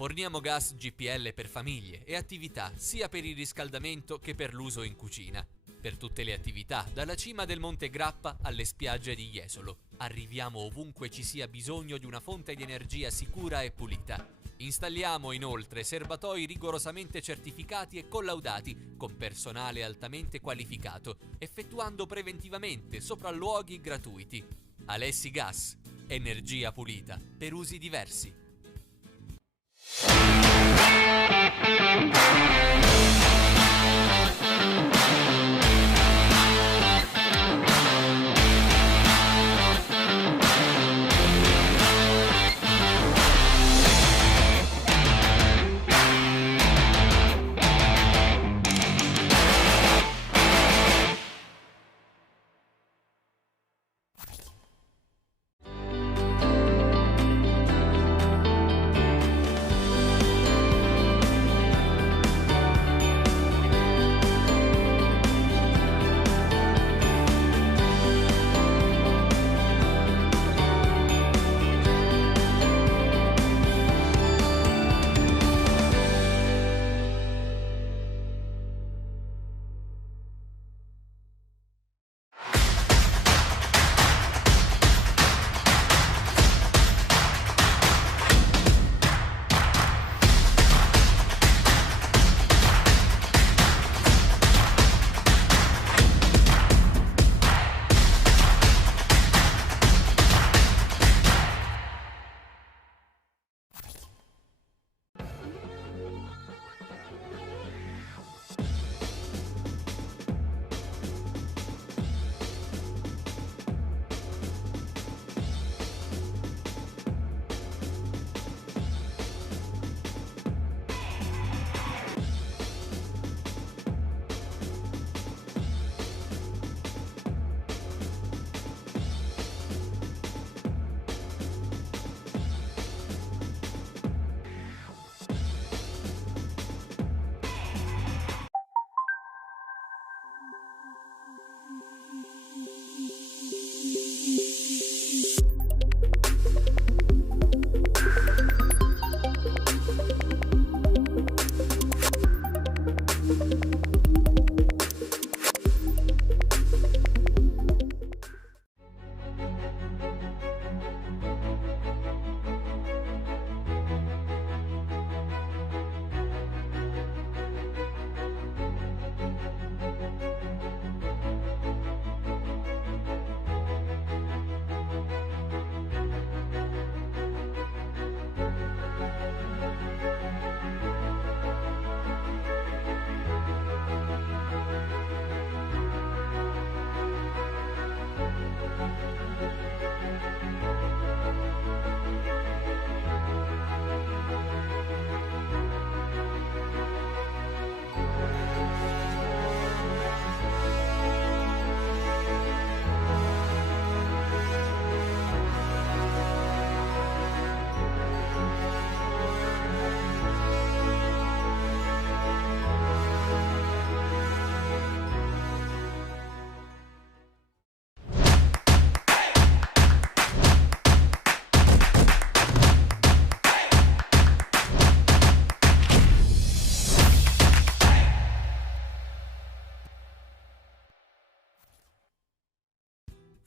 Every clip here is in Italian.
Forniamo gas GPL per famiglie e attività sia per il riscaldamento che per l'uso in cucina. Per tutte le attività, dalla cima del Monte Grappa alle spiagge di Jesolo. Arriviamo ovunque ci sia bisogno di una fonte di energia sicura e pulita. Installiamo inoltre serbatoi rigorosamente certificati e collaudati con personale altamente qualificato, effettuando preventivamente sopralluoghi gratuiti. Alessi Gas, energia pulita per usi diversi.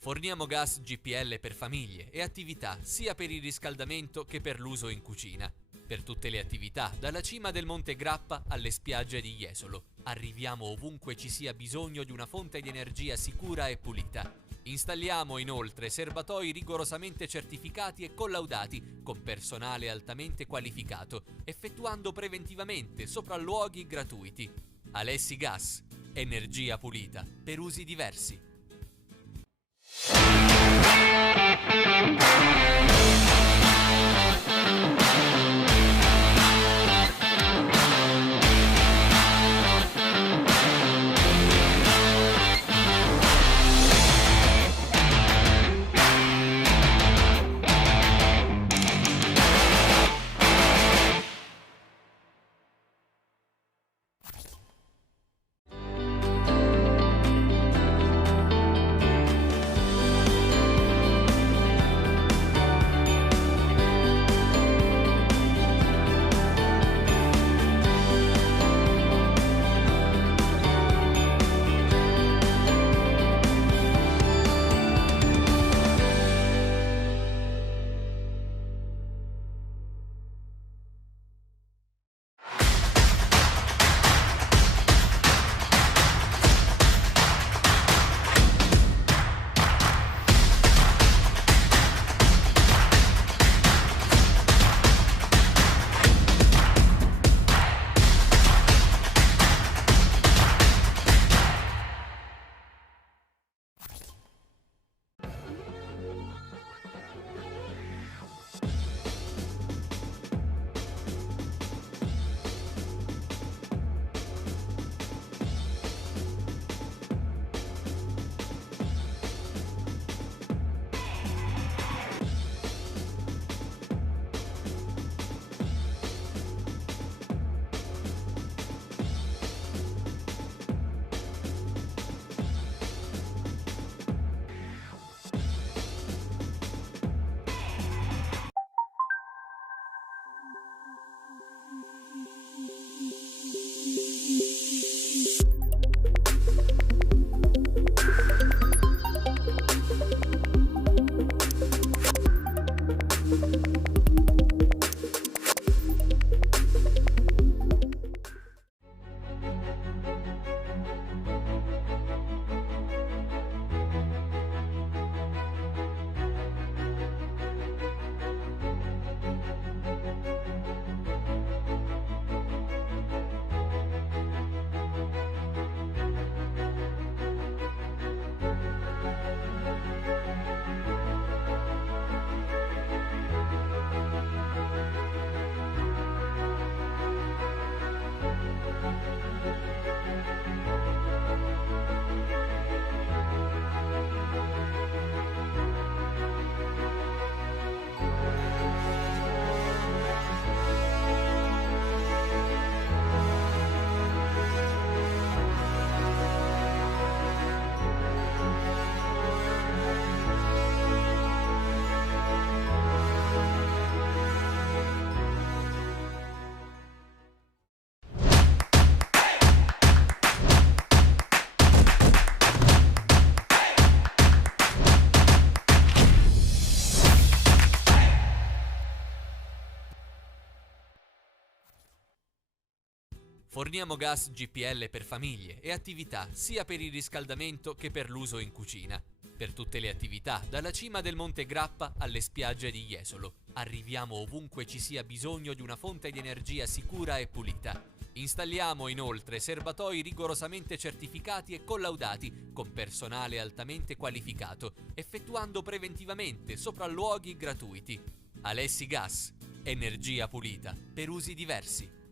Forniamo gas GPL per famiglie e attività sia per il riscaldamento che per l'uso in cucina. Per tutte le attività, dalla cima del Monte Grappa alle spiagge di Jesolo. Arriviamo ovunque ci sia bisogno di una fonte di energia sicura e pulita. Installiamo inoltre serbatoi rigorosamente certificati e collaudati con personale altamente qualificato, effettuando preventivamente sopralluoghi gratuiti. Alessi Gas, energia pulita per usi diversi. Forniamo gas GPL per famiglie e attività sia per il riscaldamento che per l'uso in cucina. Per tutte le attività, dalla cima del Monte Grappa alle spiagge di Jesolo. Arriviamo ovunque ci sia bisogno di una fonte di energia sicura e pulita. Installiamo inoltre serbatoi rigorosamente certificati e collaudati con personale altamente qualificato, effettuando preventivamente sopralluoghi gratuiti. Alessi Gas, energia pulita per usi diversi.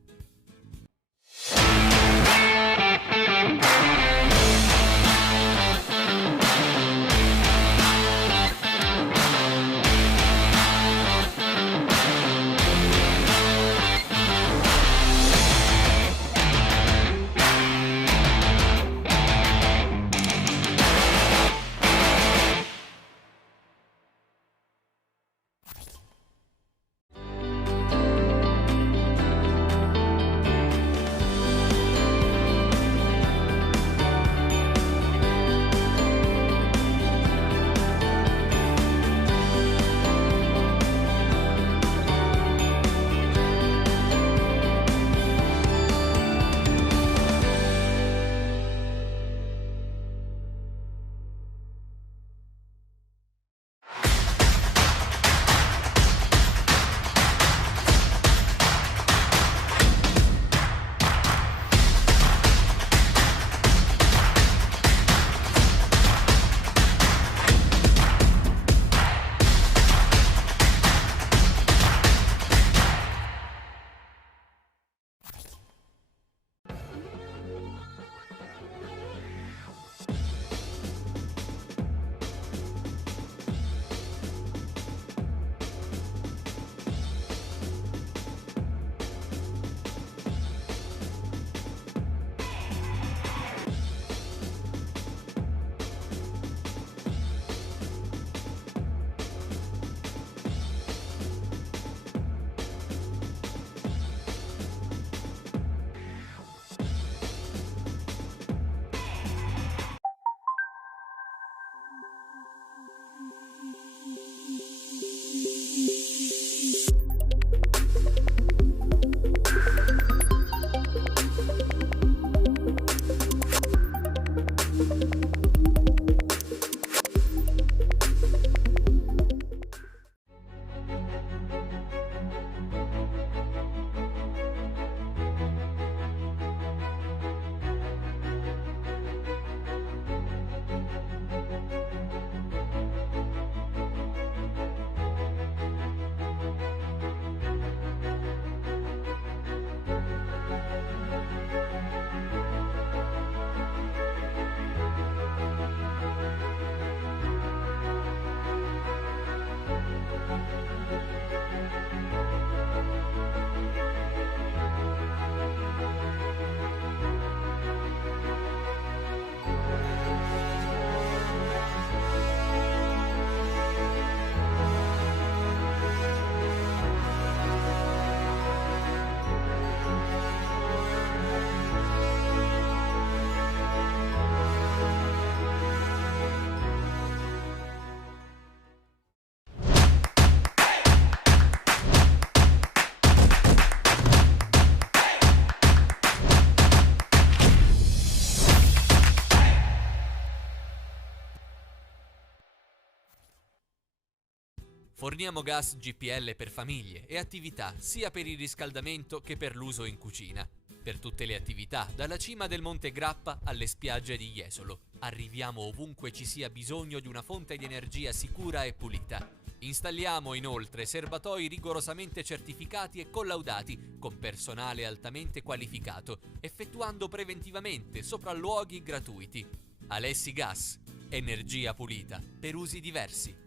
Forniamo gas GPL per famiglie e attività sia per il riscaldamento che per l'uso in cucina. Per tutte le attività, dalla cima del Monte Grappa alle spiagge di Jesolo. Arriviamo ovunque ci sia bisogno di una fonte di energia sicura e pulita. Installiamo inoltre serbatoi rigorosamente certificati e collaudati con personale altamente qualificato, effettuando preventivamente sopralluoghi gratuiti. Alessi Gas, energia pulita per usi diversi.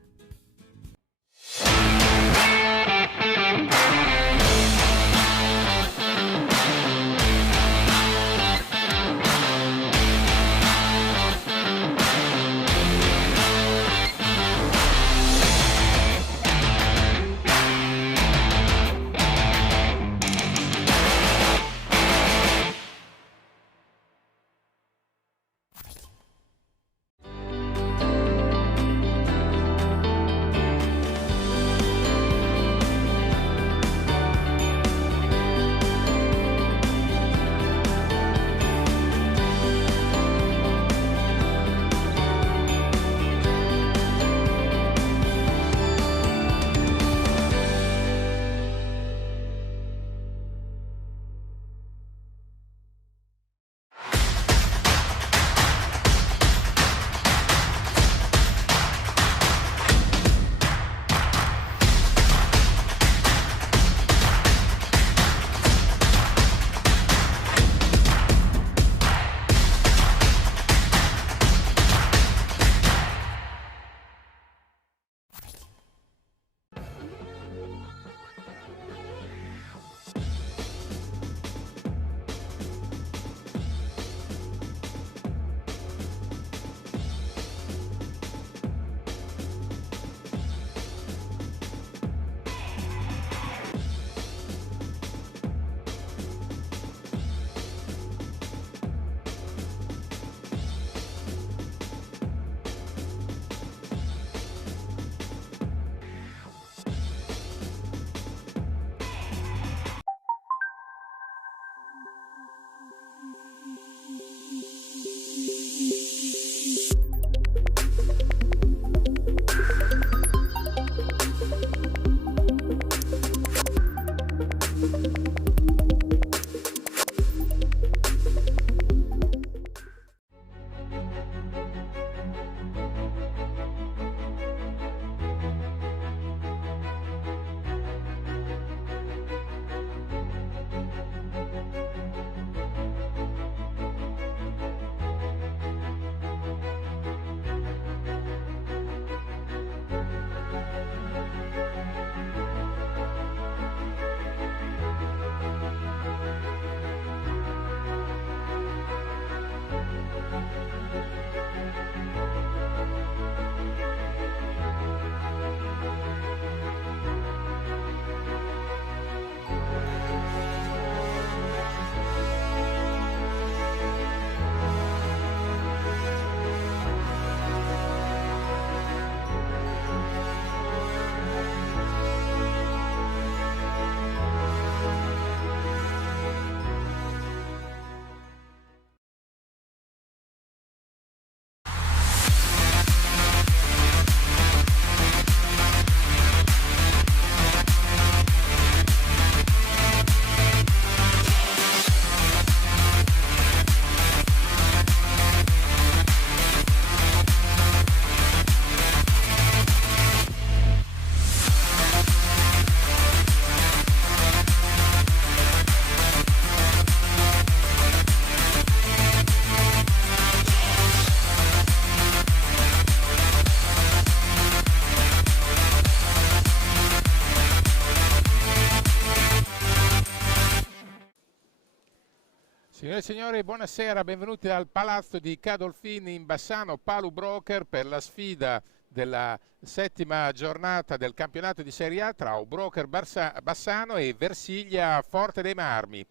Signore e signori, buonasera, benvenuti al palazzo di Cadolfin in Bassano, Palu Broker, per la sfida della settima giornata del campionato di Serie A tra Broker Bassano e Versiglia Forte dei Marmi.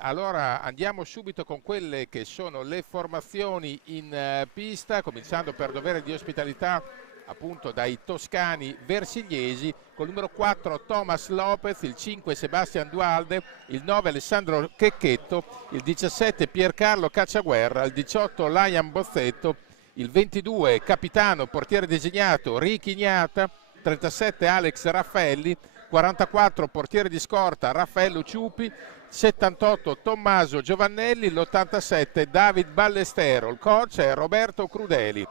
Allora andiamo subito con quelle che sono le formazioni in pista, cominciando per dovere di ospitalità appunto dai toscani versigliesi, col numero 4 Thomas Lopez, il 5 Sebastian Dualde, il 9 Alessandro Checchetto, il 17 Piercarlo Cacciaguerra, il 18 Liam Bozzetto, il 22 capitano portiere designato Ricky Ignata, 37 Alex Raffaelli, 44 portiere di scorta Raffaello Ciupi, 78 Tommaso Giovannelli, l'87 David Ballestero, il coach è Roberto Crudeli.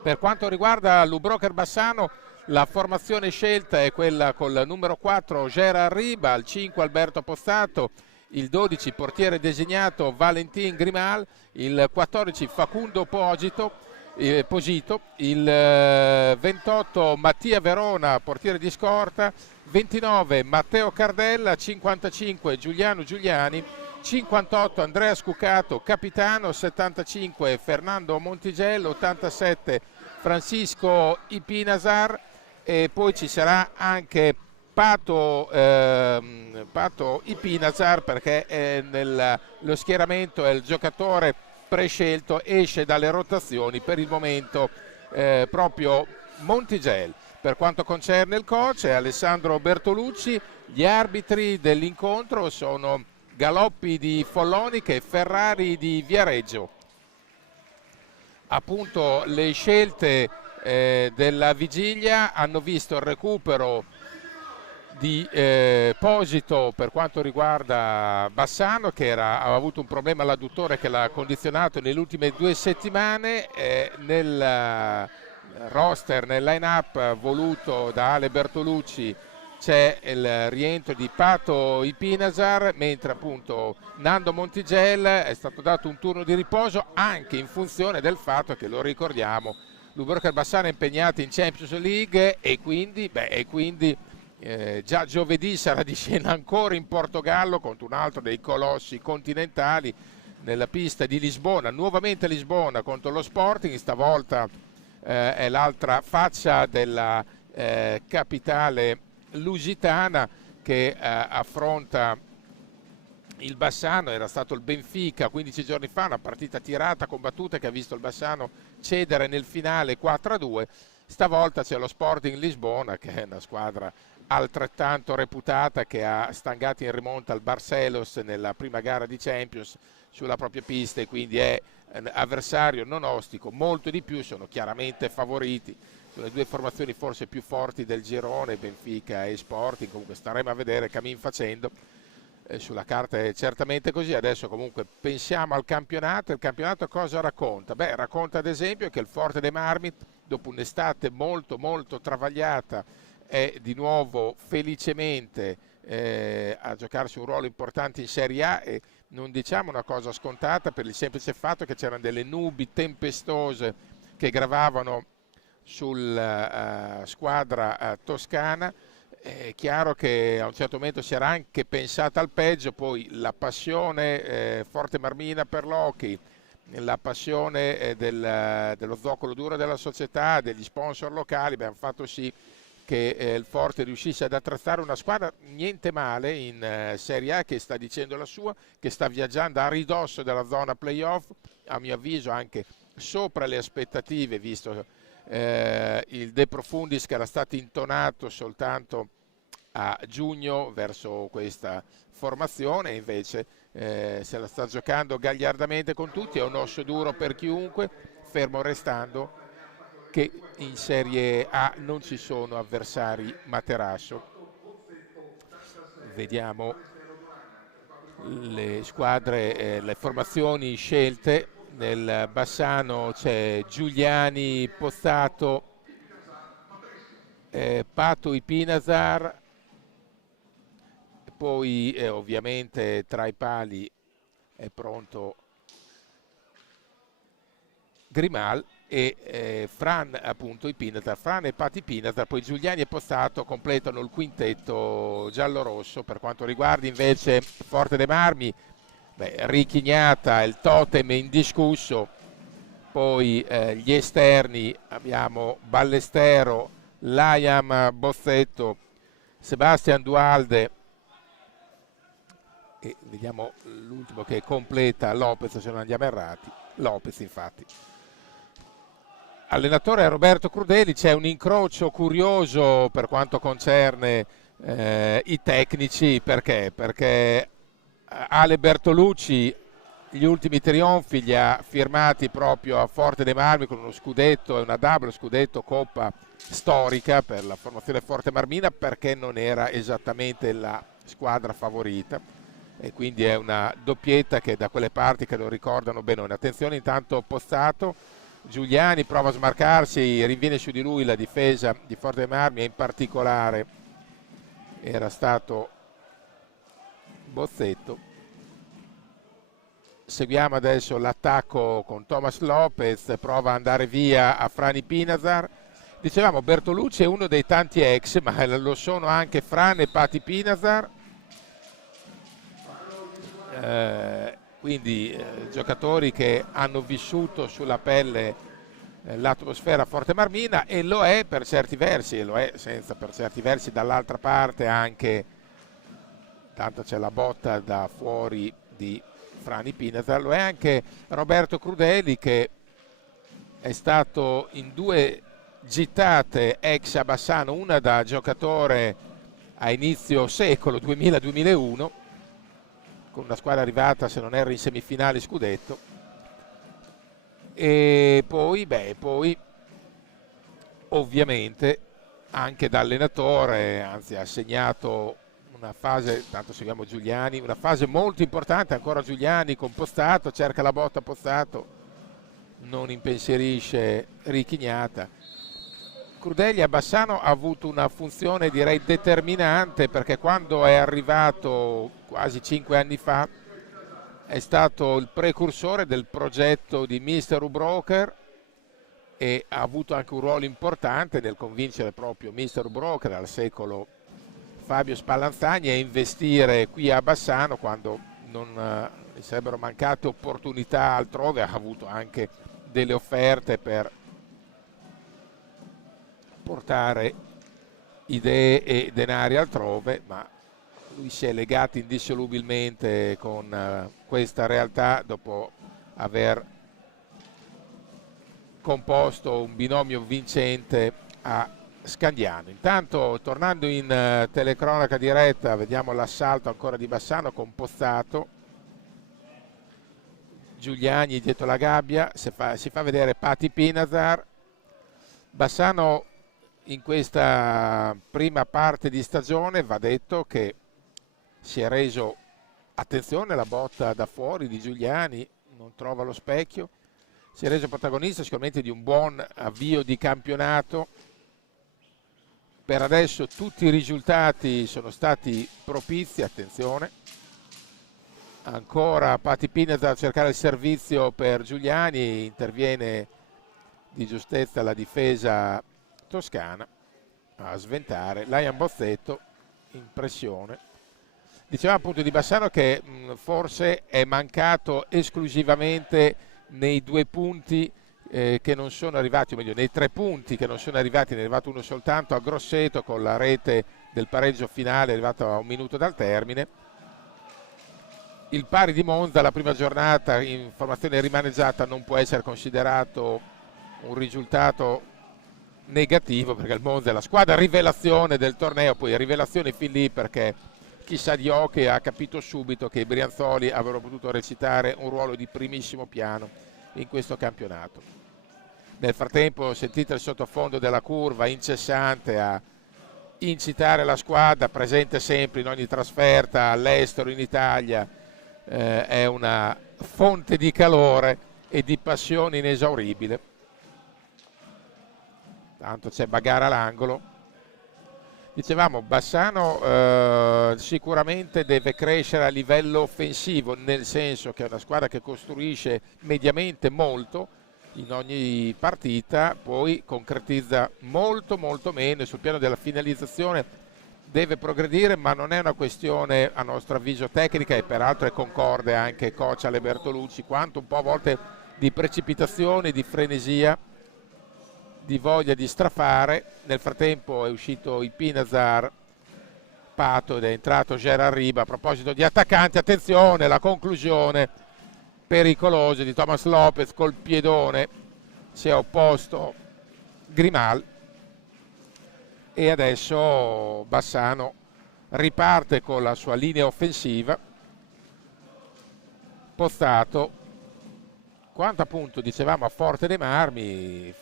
Per quanto riguarda l'Ubroker Bassano, la formazione scelta è quella col numero 4 Gerard Riba, il 5 Alberto Pozzato, il 12 portiere designato Valentin Grimal, il 14 Facundo Posito, il 28 Mattia Verona, portiere di scorta, 29 Matteo Cardella, 55 Giuliano Giuliani, 58 Andrea Scucato, capitano, 75 Fernando Montigello, 87 Francisco Ipinasar, e poi ci sarà anche Pato Ipinasar, perché lo schieramento è il giocatore prescelto, esce dalle rotazioni per il momento proprio Montigel. Per quanto concerne il coach è Alessandro Bertolucci. Gli arbitri dell'incontro sono Galoppi di Follonica e Ferrari di Viareggio. Appunto le scelte della vigilia hanno visto il recupero di Posito per quanto riguarda Bassano, che aveva avuto un problema all'adduttore che l'ha condizionato nelle ultime 2 settimane. Nel roster, nel line-up voluto da Ale Bertolucci c'è il rientro di Pato Ipinasar, mentre appunto Nando Montigel è stato dato un turno di riposo anche in funzione del fatto che, lo ricordiamo, l'Ubroker Bassano è impegnato in Champions League e quindi già giovedì sarà di scena ancora in Portogallo contro un altro dei colossi continentali nella pista di Lisbona, nuovamente a Lisbona contro lo Sporting. Stavolta è l'altra faccia della capitale lusitana che affronta il Bassano. Era stato il Benfica 15 giorni fa, una partita tirata, combattuta, che ha visto il Bassano cedere nel finale 4-2. Stavolta c'è lo Sporting Lisbona, che è una squadra altrettanto reputata, che ha stangato in rimonta al Barcelos nella prima gara di Champions sulla propria pista, e quindi è avversario non ostico. Molto di più, sono chiaramente favoriti, sono le 2 formazioni forse più forti del girone, Benfica e Sporting. Comunque staremo a vedere cammin facendo. Sulla carta è certamente così. Adesso comunque pensiamo al campionato. Il campionato cosa racconta? Racconta ad esempio che il Forte dei Marmi, dopo un'estate molto molto travagliata, è di nuovo felicemente a giocarsi un ruolo importante in Serie A, e non diciamo una cosa scontata per il semplice fatto che c'erano delle nubi tempestose che gravavano sulla squadra toscana. È chiaro che a un certo momento si era anche pensata al peggio, poi la passione forte marmina per l'hockey, la passione dello zoccolo duro della società, degli sponsor locali, hanno fatto sì che il Forte riuscisse ad attrezzare una squadra niente male in Serie A, che sta dicendo la sua, che sta viaggiando a ridosso della zona playoff, a mio avviso anche sopra le aspettative, visto il De Profundis che era stato intonato soltanto a giugno verso questa formazione. Invece se la sta giocando gagliardamente con tutti, è un osso duro per chiunque, fermo restando che in Serie A non ci sono avversari materasso. Vediamo le squadre, le formazioni scelte. Nel Bassano c'è Giuliani Pozzato, Pato Ipinasar, poi ovviamente tra i pali è pronto Grimal e Fran, appunto Ipinasar, Fran e Pati Ipinasar. Poi Giuliani e Pozzato completano il quintetto giallo-rosso. Per quanto riguarda invece Forte dei Marmi, Richignata è il totem indiscusso. Poi gli esterni abbiamo Ballestero, Liam Bozzetto, Sebastian Dualde e vediamo l'ultimo che completa Lopez, se non andiamo errati. Lopez, infatti. Allenatore è Roberto Crudeli. C'è un incrocio curioso per quanto concerne i tecnici. Perché Ale Bertolucci gli ultimi trionfi li ha firmati proprio a Forte dei Marmi con uno scudetto e una double scudetto coppa storica per la formazione Forte Marmina, perché non era esattamente la squadra favorita, e quindi è una doppietta che da quelle parti che lo ricordano benone. Attenzione intanto Pozzato, Giuliani prova a smarcarsi, rinviene su di lui la difesa di Forte dei Marmi, e in particolare era stato Bozzetto. Seguiamo adesso l'attacco con Thomas Lopez, prova ad andare via a Frani Pinazar. Dicevamo Bertolucci è uno dei tanti ex, ma lo sono anche Fran e Pati Pinazar, quindi giocatori che hanno vissuto sulla pelle l'atmosfera Forte Marmina, e lo è per certi versi, e lo è senza per certi versi dall'altra parte anche, tanto c'è la botta da fuori di Frani Pinazar, lo è anche Roberto Crudeli, che è stato in 2 gittate ex a Bassano, una da giocatore a inizio secolo 2000-2001 con una squadra arrivata, se non erro, in semifinale scudetto, e poi ovviamente anche da allenatore, anzi ha segnato una fase, tanto seguiamo Giuliani, una fase molto importante ancora Giuliani con Pozzato, cerca la botta Pozzato, non impensierisce Richignata. Crudeli a Bassano ha avuto una funzione direi determinante, perché quando è arrivato quasi 5 anni fa è stato il precursore del progetto di Mister Broker, e ha avuto anche un ruolo importante nel convincere proprio Mister Broker al secolo Fabio Spallanzani a investire qui a Bassano quando non gli sarebbero mancate opportunità altrove. Ha avuto anche delle offerte per portare idee e denari altrove, ma lui si è legato indissolubilmente con questa realtà dopo aver composto un binomio vincente a Scandiano. Intanto, tornando in telecronaca diretta, vediamo l'assalto ancora di Bassano con Pozzato, Giuliani dietro la gabbia, si fa vedere Pati Pinazar. Bassano in questa prima parte di stagione, va detto che si è reso, attenzione la botta da fuori di Giuliani, non trova lo specchio, si è reso protagonista sicuramente di un buon avvio di campionato. Per adesso tutti i risultati sono stati propizi, attenzione. Ancora Pati Pinazar a cercare il servizio per Giuliani, interviene di giustezza la difesa toscana a sventare. Liam Bozzetto in pressione. Dicevamo appunto di Bassano che forse è mancato esclusivamente nei 2 punti che non sono arrivati, o meglio nei 3 punti che non sono arrivati, ne è arrivato uno soltanto a Grosseto con la rete del pareggio finale, è arrivato a 1 minuto dal termine. Il pari di Monza, la prima giornata in formazione rimaneggiata, non può essere considerato un risultato negativo, perché il Monza è la squadra rivelazione del torneo, poi rivelazione fin lì perché chissà di Oche ha capito subito che i Brianzoli avrebbero potuto recitare un ruolo di primissimo piano in questo campionato. Nel frattempo sentite il sottofondo della curva incessante a incitare la squadra, presente sempre in ogni trasferta all'estero, in Italia, è una fonte di calore e di passione inesauribile. Tanto c'è Bagara all'angolo. Dicevamo, Bassano sicuramente deve crescere a livello offensivo, nel senso che è una squadra che costruisce mediamente molto in ogni partita, poi concretizza molto meno, e sul piano della finalizzazione deve progredire, ma non è una questione a nostro avviso tecnica, e peraltro è concorde anche coach Ale Bertolucci, quanto un po' a volte di precipitazione, di frenesia, di voglia di strafare. Nel frattempo è uscito il Pinazar Pato ed è entrato Gerard Riba. A proposito di attaccanti, attenzione, la conclusione pericolosa di Thomas Lopez col piedone, si è opposto Grimal, e adesso Bassano riparte con la sua linea offensiva. Pozzato, quanto appunto dicevamo a Forte dei Marmi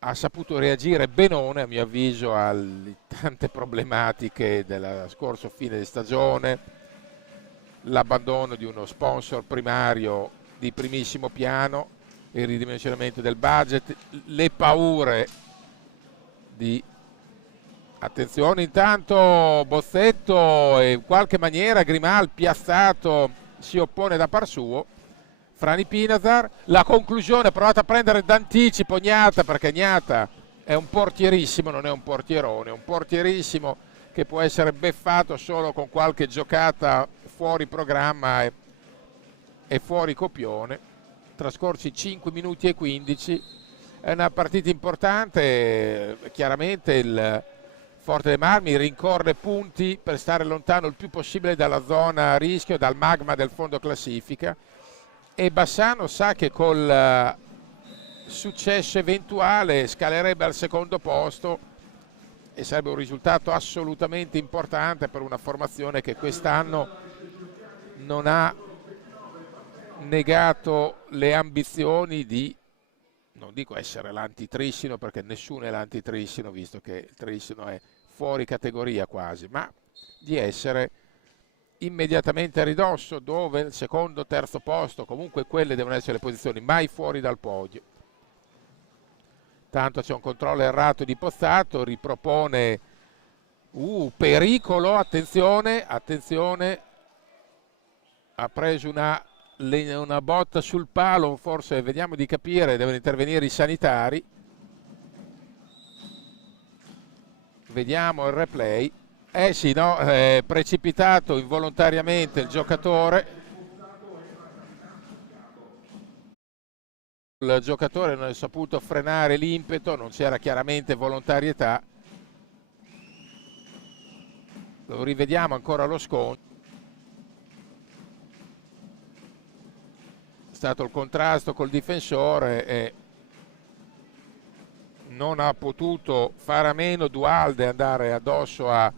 ha saputo reagire benone, a mio avviso, alle tante problematiche della scorsa fine di stagione, l'abbandono di uno sponsor primario di primissimo piano, il ridimensionamento del budget, le paure di... Attenzione intanto Bozzetto, e in qualche maniera Grimal piazzato si oppone da par suo. Frani Pinazar, la conclusione provata a prendere d'anticipo Gnata, perché Gnata è un portierissimo, non è un portierone, è un portierissimo che può essere beffato solo con qualche giocata fuori programma e fuori copione. Trascorsi 5 minuti e 15, è una partita importante. Chiaramente il Forte dei Marmi rincorre punti per stare lontano il più possibile dalla zona a rischio, dal magma del fondo classifica, e Bassano sa che col successo eventuale scalerebbe al secondo posto, e sarebbe un risultato assolutamente importante per una formazione che quest'anno non ha negato le ambizioni di, non dico essere l'antitrissino, perché nessuno è l'antitrissino, visto che il trissino è fuori categoria quasi, ma di essere immediatamente a ridosso, dove il secondo, terzo posto, comunque quelle devono essere le posizioni, mai fuori dal podio. Tanto c'è un controllo errato di Pozzato, ripropone, pericolo, attenzione, ha preso una botta sul palo, forse vediamo di capire, devono intervenire i sanitari. Vediamo il replay. Sì, no, è precipitato involontariamente il giocatore. Il giocatore non ha saputo frenare l'impeto, non c'era chiaramente volontarietà. Lo rivediamo ancora lo scontro. È stato il contrasto col difensore e non ha potuto fare a meno Duhalde andare addosso a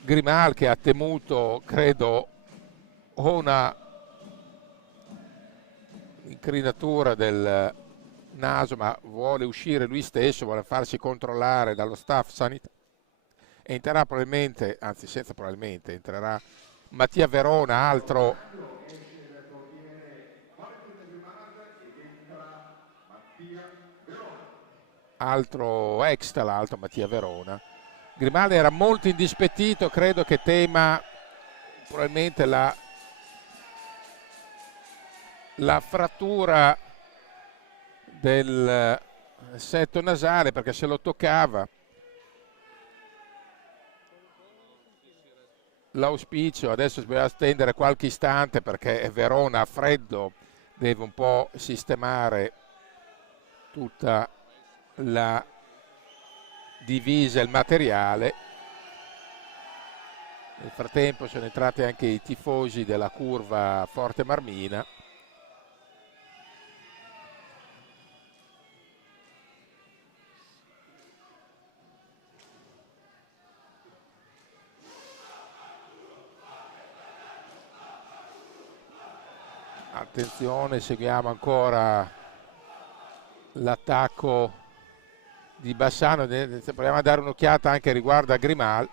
Grimal, che ha temuto, credo, una incrinatura del naso, ma vuole uscire lui stesso, vuole farsi controllare dallo staff sanitario. E entrerà probabilmente, anzi senza probabilmente, entrerà Mattia Verona, altro ex tra l'altro, Mattia Verona. Grimaldi era molto indispettito, credo che tema probabilmente la frattura del setto nasale, perché se lo toccava. L'auspicio adesso bisogna stendere qualche istante, perché Verona a freddo deve un po' sistemare tutta la divisa, il materiale. Nel frattempo sono entrati anche i tifosi della curva Forte Marmina. Attenzione, seguiamo ancora l'attacco di Bassano, proviamo a dare un'occhiata anche riguardo a Grimal.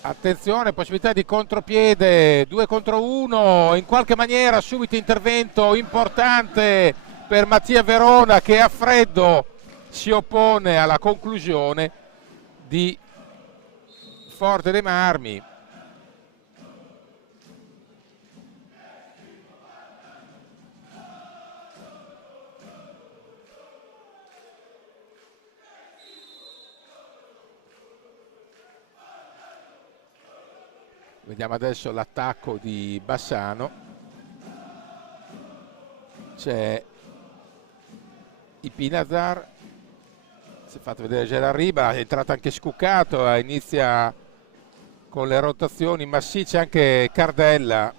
Attenzione, possibilità di contropiede, 2 contro 1, in qualche maniera subito intervento importante per Mattia Verona, che a freddo si oppone alla conclusione di Forte dei Marmi. Vediamo adesso l'attacco di Bassano. C'è Ipinazar, si è fatto vedere già Riba, è entrato anche Scuccato, inizia con le rotazioni massicce anche Cardella.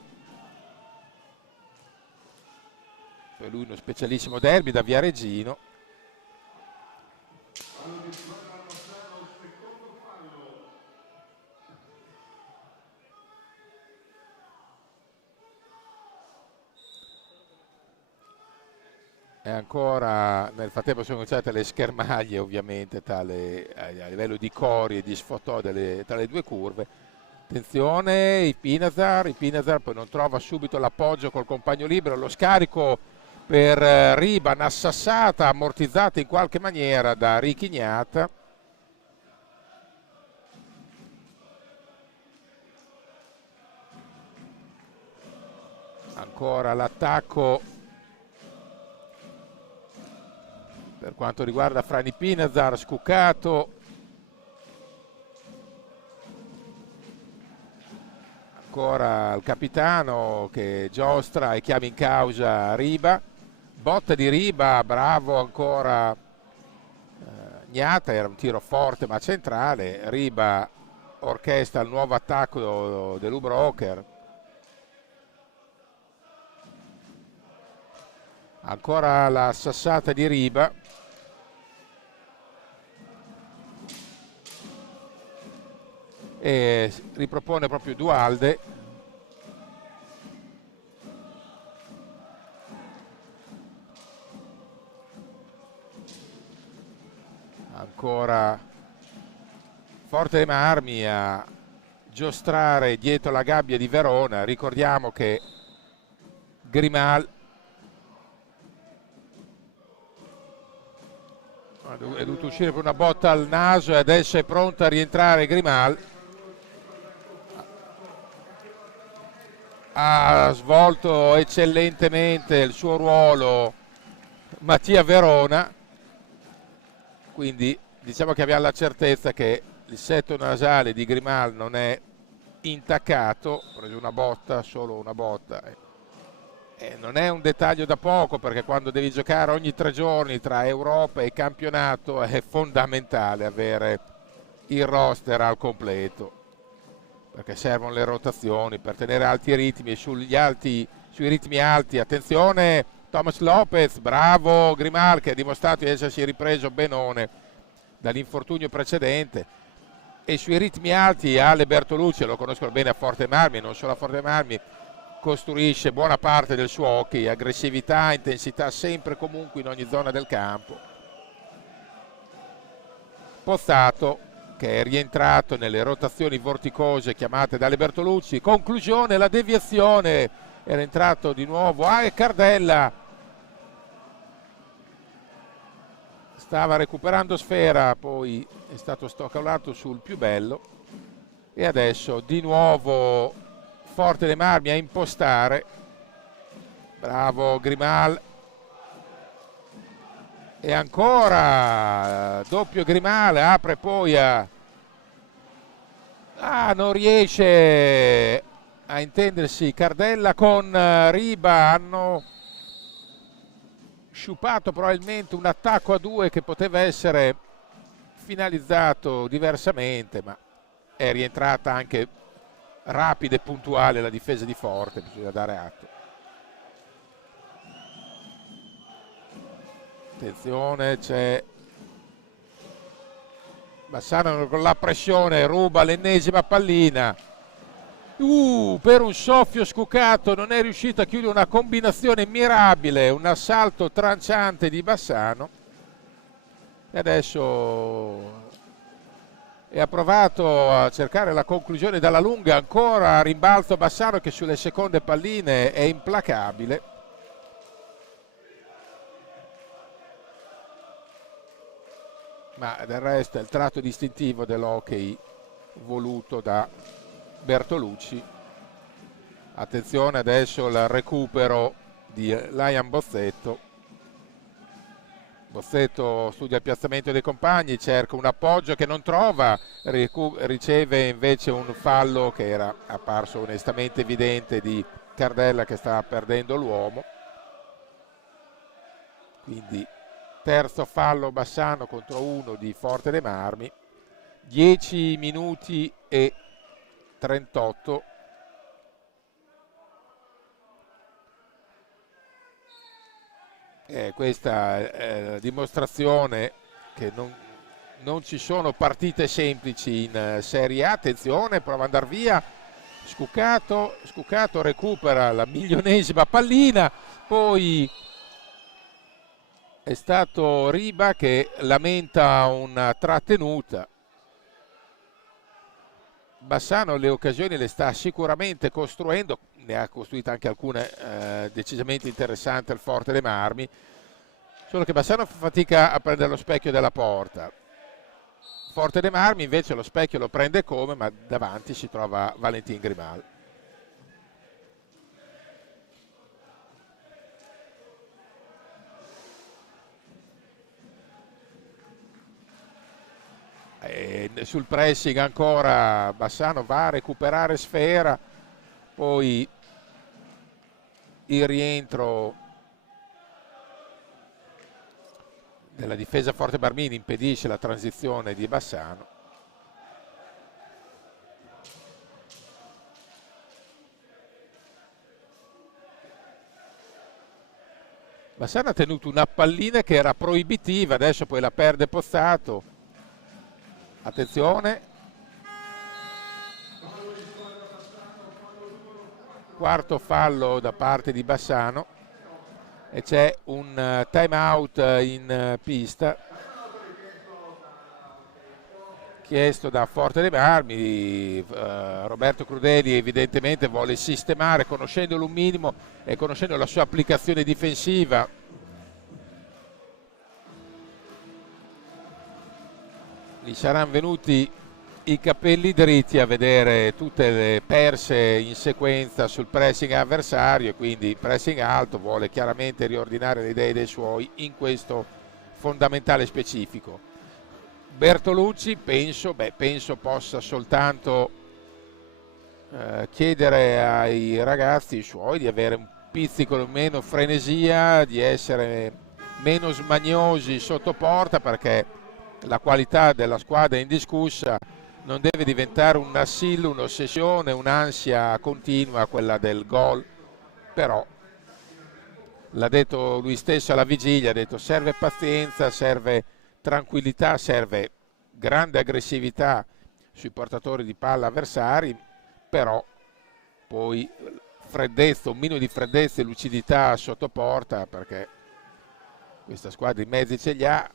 Per lui uno specialissimo derby da Viareggino. E ancora nel frattempo sono cominciate le schermaglie ovviamente a livello di cori e di sfotò tra le due curve. Attenzione, Ipinazar poi non trova subito l'appoggio col compagno libero, lo scarico per Riba, una sassata ammortizzata in qualche maniera da Richignata. Ancora l'attacco per quanto riguarda Frani Pinazar, Scuccato. Ancora il capitano che giostra e chiama in causa Riba. Botta di Riba, bravo ancora Gnata, era un tiro forte ma centrale. Riba orchestra il nuovo attacco dell'Ubroker. Ancora la sassata di Riba. E ripropone proprio Dualde. Ancora Forte dei Marmi a giostrare dietro la gabbia di Verona. Ricordiamo che Grimal è dovuto uscire per una botta al naso e adesso è pronto a rientrare Grimal. Ha svolto eccellentemente il suo ruolo Mattia Verona, quindi diciamo che abbiamo la certezza che il setto nasale di Grimal non è intaccato. Ha preso una botta, solo una botta, e non è un dettaglio da poco, perché quando devi giocare ogni 3 giorni tra Europa e campionato è fondamentale avere il roster al completo, perché servono le rotazioni per tenere alti i ritmi e sui ritmi alti. Attenzione, Thomas Lopez, bravo Grimal che ha dimostrato di essersi ripreso benone dall'infortunio precedente, e sui ritmi alti Ale Bertolucci, lo conoscono bene a Forte Marmi, non solo a Forte Marmi, costruisce buona parte del suo hockey, aggressività, intensità sempre e comunque in ogni zona del campo. Pozzato che è rientrato nelle rotazioni vorticose chiamate dalle Bertolucci. Conclusione, la deviazione, era entrato di nuovo e Cardella stava recuperando sfera, poi è stato stoccolato sul più bello e adesso di nuovo Forte dei Marmi a impostare. Bravo Grimal. E ancora doppio Grimal, apre poi non riesce a intendersi Cardella con Riba. Hanno sciupato probabilmente un attacco a 2 che poteva essere finalizzato diversamente, ma è rientrata anche rapida e puntuale la difesa di Forte, bisogna dare atto. Attenzione, c'è Bassano con la pressione, ruba l'ennesima pallina. Per un soffio Scuccato non è riuscito a chiudere una combinazione mirabile, un assalto tranciante di Bassano. E adesso ha provato a cercare la conclusione dalla lunga, ancora a rimbalzo Bassano che sulle seconde palline è implacabile. Ma del resto è il tratto distintivo dell'hockey voluto da Bertolucci. Attenzione adesso al recupero di Liam Bozzetto. Bozzetto studia il piazzamento dei compagni, cerca un appoggio che non trova, riceve invece un fallo che era apparso onestamente evidente di Cardella, che stava perdendo l'uomo. Quindi terzo fallo Bassano contro 1 di Forte dei Marmi. 10 minuti e 38. Questa è la dimostrazione che non ci sono partite semplici in Serie A. Attenzione, prova ad andare via Scuccato recupera la milionesima pallina, poi è stato Riba che lamenta una trattenuta. Bassano le occasioni le sta sicuramente costruendo, ne ha costruite anche alcune decisamente interessanti al Forte dei Marmi, solo che Bassano fa fatica a prendere lo specchio della porta. Forte dei Marmi invece lo specchio lo prende come, ma davanti si trova Valentin Grimal. E sul pressing ancora Bassano va a recuperare sfera, poi il rientro della difesa Forte Barmini impedisce la transizione di Bassano. Bassano ha tenuto una pallina che era proibitiva, adesso poi la perde Pozzato. Attenzione, quarto fallo da parte di Bassano e c'è un time out in pista chiesto da Forte dei Marmi. Roberto Crudeli evidentemente vuole sistemare, conoscendolo un minimo e conoscendo la sua applicazione difensiva. Gli saranno venuti i capelli dritti a vedere tutte le perse in sequenza sul pressing avversario, e quindi pressing alto, vuole chiaramente riordinare le idee dei suoi in questo fondamentale specifico. Bertolucci penso possa soltanto chiedere ai ragazzi suoi di avere un pizzico meno frenesia, di essere meno smaniosi sotto porta, perché la qualità della squadra è indiscussa, non deve diventare un assillo, un'ossessione, un'ansia continua quella del gol. Però l'ha detto lui stesso alla vigilia, ha detto serve pazienza, serve tranquillità, serve grande aggressività sui portatori di palla avversari, però poi freddezza, un minimo di freddezza e lucidità sotto porta, perché questa squadra i mezzi ce li ha.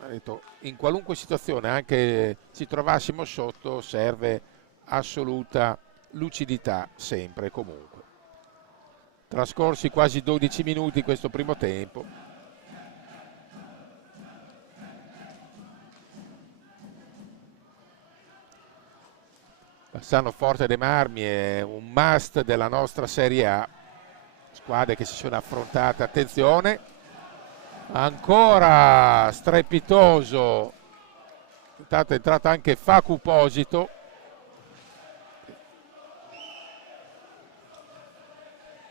Ha detto in qualunque situazione, anche ci trovassimo sotto, serve assoluta lucidità sempre e comunque. Trascorsi quasi 12 minuti questo primo tempo. Bassano Forte dei Marmi è un must della nostra Serie A, squadre che si sono affrontate. Attenzione, ancora strepitoso, è entrato anche Facu Posito.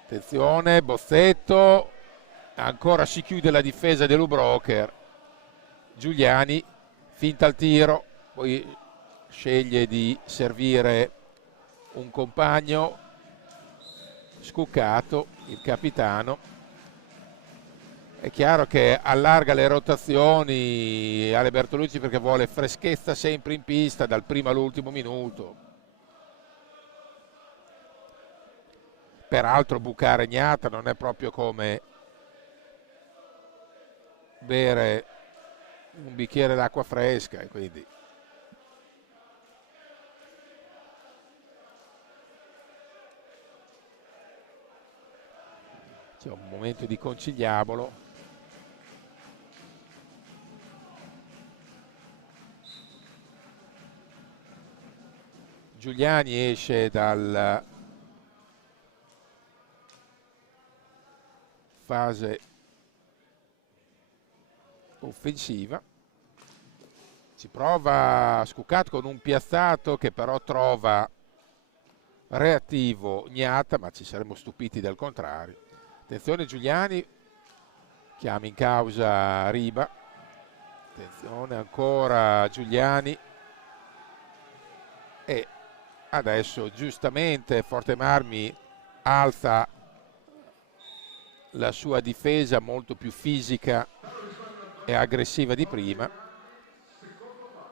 Attenzione, Bozzetto, ancora si chiude la difesa dell'Ubroker. Giuliani finta il tiro, poi sceglie di servire un compagno, Scuccato, il capitano. È chiaro che allarga le rotazioni Ale Bertolucci perché vuole freschezza sempre in pista dal primo all'ultimo minuto. Peraltro bucare Gnata non è proprio come bere un bicchiere d'acqua fresca, e quindi c'è un momento di conciliabolo. Giuliani esce dalla fase offensiva. Ci prova Scuccato con un piazzato che però trova reattivo Gnata, ma ci saremmo stupiti del contrario. Attenzione Giuliani, chiama in causa Riba. Attenzione ancora Giuliani. E adesso giustamente Forte Marmi alza la sua difesa molto più fisica e aggressiva di prima.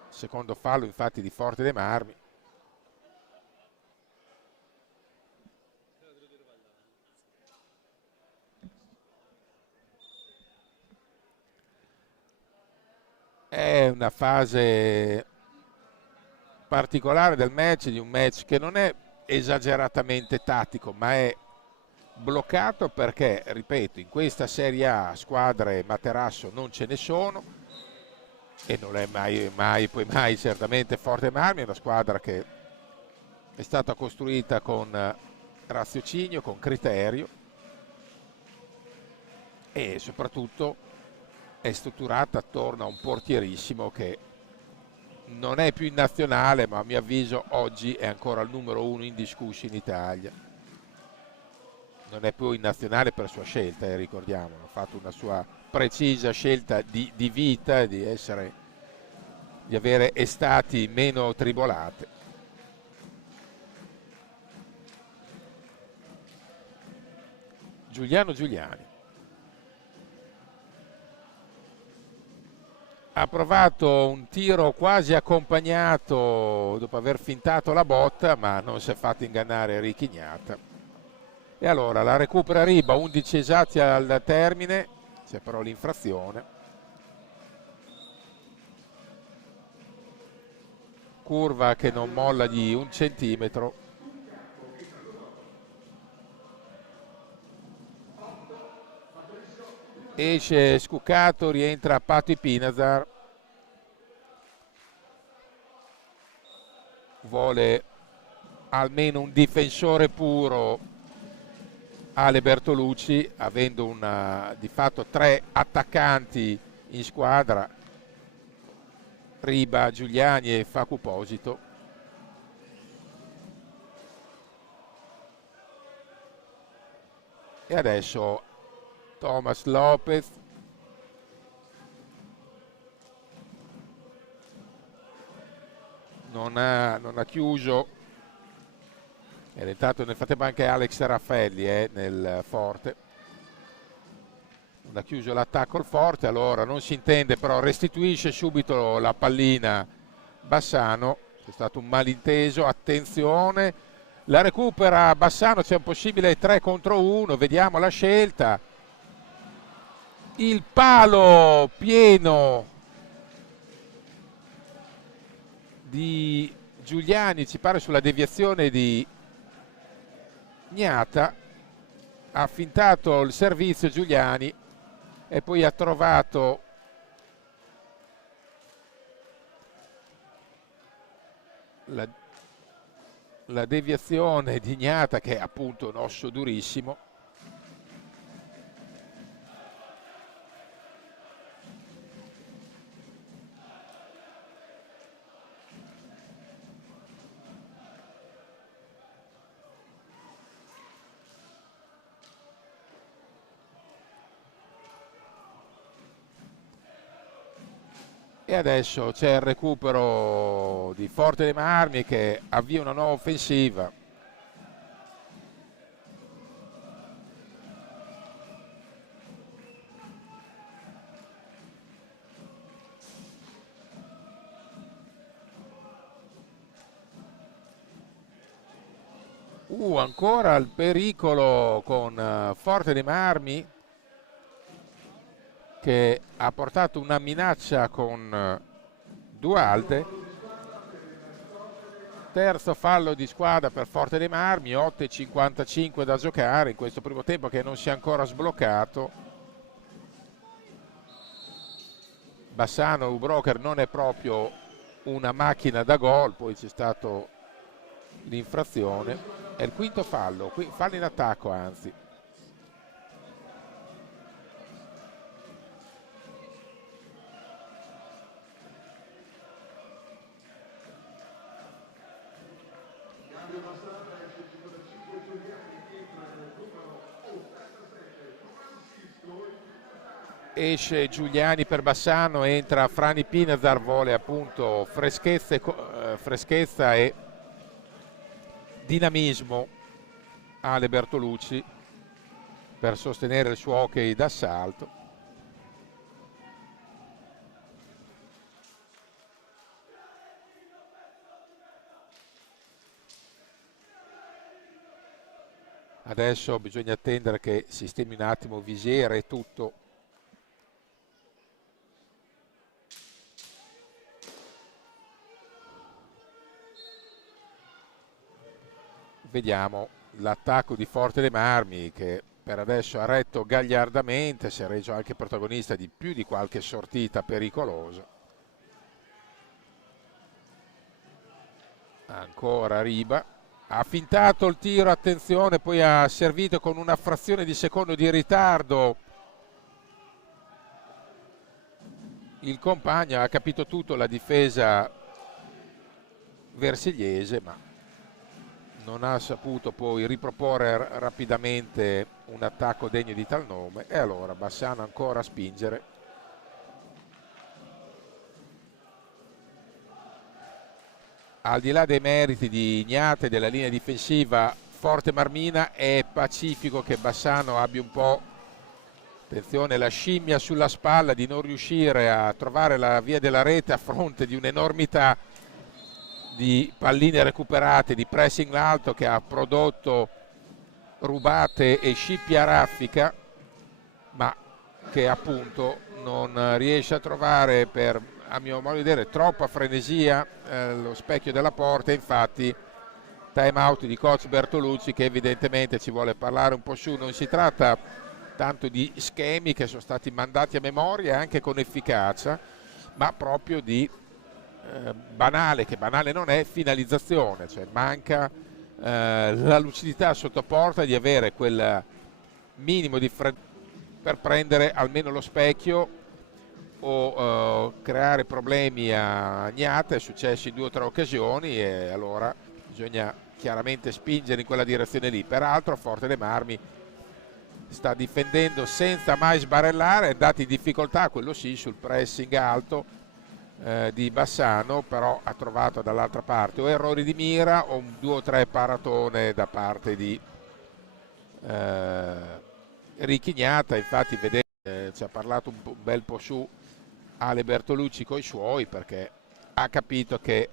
Secondo fallo infatti di Forte dei Marmi. È una fase particolare del match, di un match che non è esageratamente tattico, ma è bloccato perché, ripeto, in questa Serie A squadre materasso non ce ne sono e non è poi mai certamente Forte Marmi, è una squadra che è stata costruita con raziocinio, con criterio e soprattutto è strutturata attorno a un portierissimo che non è più in nazionale, ma a mio avviso oggi è ancora il numero uno indiscusso in Italia. Non è più in nazionale per sua scelta, ricordiamo, ha fatto una sua precisa scelta di vita, di avere estati meno tribolate. Giuliano Giuliani ha provato un tiro quasi accompagnato dopo aver fintato la botta, ma non si è fatto ingannare Ricky Gnata. E allora la recupera Riba, 11 esatti al termine, c'è però l'infrazione. Curva che non molla di un centimetro. Esce Scuccato, rientra Patti Pinazar. Vuole almeno un difensore puro Ale Bertolucci, avendo di fatto 3 attaccanti in squadra, Riba, Giuliani e Facu Posito. E adesso Thomas Lopez non ha chiuso, è entrato nel frattempo anche Alex Raffelli nel Forte, non ha chiuso l'attacco il Forte, allora non si intende, però restituisce subito la pallina Bassano, c'è stato un malinteso, attenzione, la recupera Bassano, c'è un possibile 3 contro 1, vediamo la scelta. Il palo pieno di Giuliani, ci pare sulla deviazione di Gnata, ha fintato il servizio Giuliani e poi ha trovato la deviazione di Gnata, che è appunto un osso durissimo. E adesso c'è il recupero di Forte dei Marmi che avvia una nuova offensiva. Ancora il pericolo con Forte dei Marmi, che ha portato una minaccia con Dualde. Terzo fallo di squadra per Forte dei Marmi, 8:55 da giocare in questo primo tempo che non si è ancora sbloccato. Bassano Broker non è proprio una macchina da gol, poi c'è stato l'infrazione. È il quinto fallo in attacco anzi. esce Giuliani per Bassano, entra Frani Pinazar, vuole appunto freschezza e dinamismo Ale Bertolucci per sostenere il suo hockey d'assalto. Adesso bisogna attendere che sistemi un attimo visiera e tutto. Vediamo l'attacco di Forte dei Marmi, che per adesso ha retto gagliardamente, si è reso anche protagonista di più di qualche sortita pericolosa. Ancora Riba, ha fintato il tiro, attenzione, poi ha servito con una frazione di secondo di ritardo. Il compagno ha capito tutto, la difesa versigliese, ma non ha saputo poi riproporre rapidamente un attacco degno di tal nome, e allora Bassano ancora a spingere. Al di là dei meriti di Ignate e della linea difensiva, Forte Marmina è pacifico che Bassano abbia un po', attenzione, la scimmia sulla spalla di non riuscire a trovare la via della rete a fronte di un'enormità di palline recuperate, di pressing alto che ha prodotto rubate e scippia a raffica, ma che appunto non riesce a trovare, per, a mio modo di vedere, troppa frenesia lo specchio della porta. Infatti time out di coach Bertolucci, che evidentemente ci vuole parlare un po' su. Non si tratta tanto di schemi che sono stati mandati a memoria anche con efficacia, ma proprio di banale, che banale non è, finalizzazione, cioè manca la lucidità sotto porta di avere quel minimo di per prendere almeno lo specchio o creare problemi a Ignate. È successo in 2 o 3 occasioni, e allora bisogna chiaramente spingere in quella direzione lì. Peraltro Forte dei Marmi sta difendendo senza mai sbarellare, è andato in difficoltà, quello sì, sul pressing alto di Bassano, però ha trovato dall'altra parte o errori di mira o 2 o 3 paratone da parte di Richignata. Infatti vedete, ci ha parlato un bel po' su Ale Bertolucci coi suoi, perché ha capito che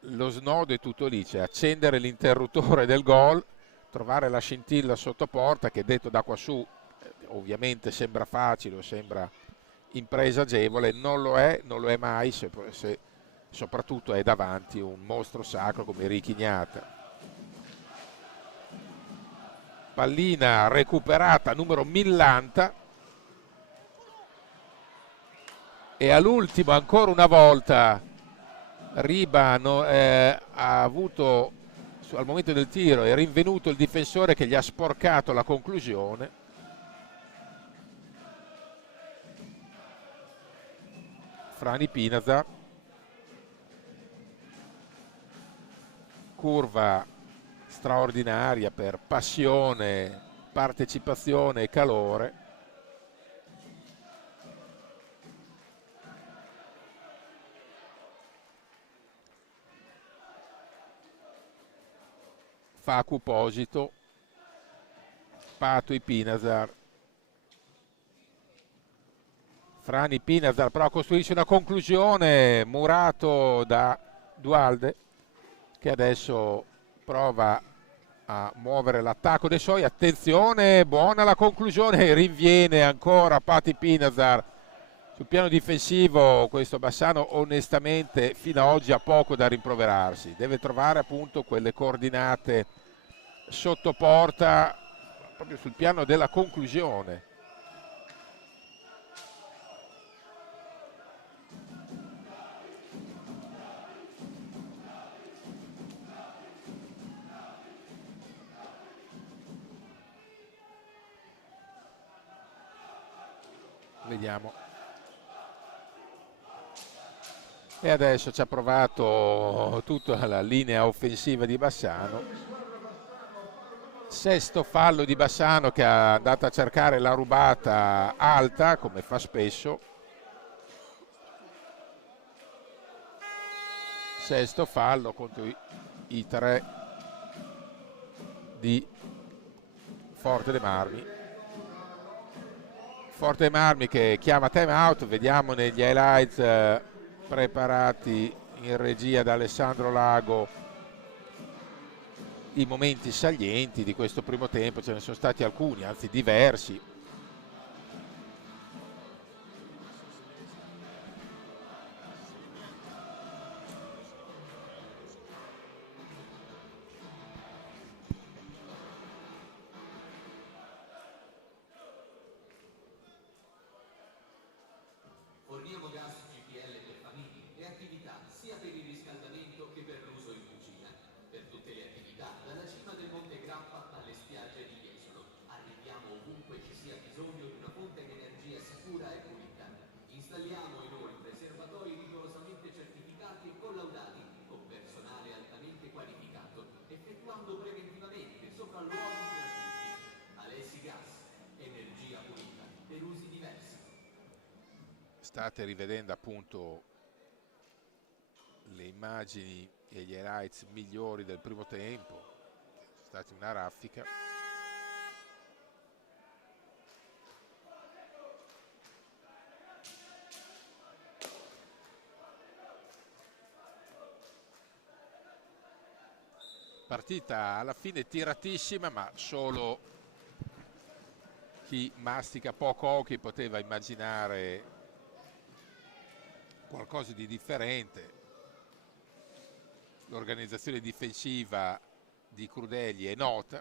lo snodo è tutto lì, cioè accendere l'interruttore del gol, trovare la scintilla sotto porta, che detto da qua su ovviamente sembra facile o sembra impresa agevole, non lo è mai, se soprattutto è davanti un mostro sacro come Richignata. Pallina recuperata, numero Millanta, e all'ultimo ancora una volta Riba ha avuto, al momento del tiro è rinvenuto il difensore che gli ha sporcato la conclusione. Frani Pinazar, curva straordinaria per passione, partecipazione e calore. Facu Posito, Pato e Pinazar. Frani Pinazar però costruisce una conclusione, murato da Dualde, che adesso prova a muovere l'attacco dei suoi. Attenzione, buona la conclusione, rinviene ancora Pati Pinazar. Sul piano difensivo questo Bassano onestamente fino ad oggi ha poco da rimproverarsi, deve trovare appunto quelle coordinate sotto porta proprio sul piano della conclusione. Vediamo. E adesso ci ha provato tutta la linea offensiva di Bassano. Sesto fallo di Bassano, che è andato a cercare la rubata alta come fa spesso. Sesto fallo contro i tre di Forte dei Marmi. Forte dei Marmi che chiama time out. Vediamo negli highlights preparati in regia da Alessandro Lago i momenti salienti di questo primo tempo. Ce ne sono stati alcuni, anzi diversi. Forniamo gas GPL per famiglie e attività sia per il riscaldamento che per l'uso in cucina. Per tutte le attività, dalla cima del Monte Grappa alle spiagge di Jesolo. Arriviamo ovunque ci sia bisogno di una fonte di energia sicura e pulita. Installiamo inoltre serbatoi rigorosamente certificati e collaudati con personale altamente qualificato, effettuando preventivamente sopralluoghi gratuiti. Alessi Gas, energia pulita per usi diversi. State rivedendo appunto le immagini e gli highlights migliori del primo tempo. È stata una raffica. Partita alla fine tiratissima, ma solo chi mastica poco occhi poteva immaginare qualcosa di differente. L'organizzazione difensiva di Crudeli è nota,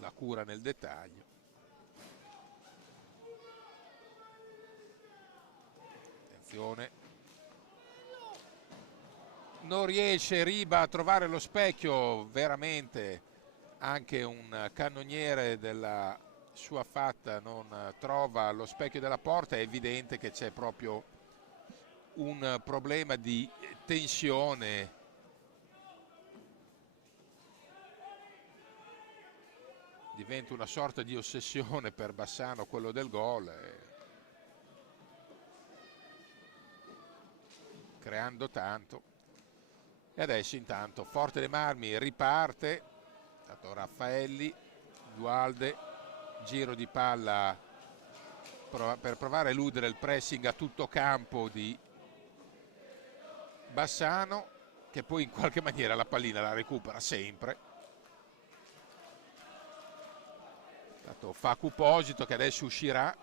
la cura nel dettaglio. Attenzione, non riesce Riba a trovare lo specchio, veramente anche un cannoniere della sua fatta non trova lo specchio della porta. È evidente che c'è proprio un problema di tensione diventa una sorta di ossessione per Bassano quello del gol, creando tanto. E adesso intanto Forte dei Marmi riparte, è stato Raffaelli, Dualde, giro di palla per provare a eludere il pressing a tutto campo di Bassano, che poi in qualche maniera la pallina la recupera sempre. Stato Facu Posito che adesso uscirà.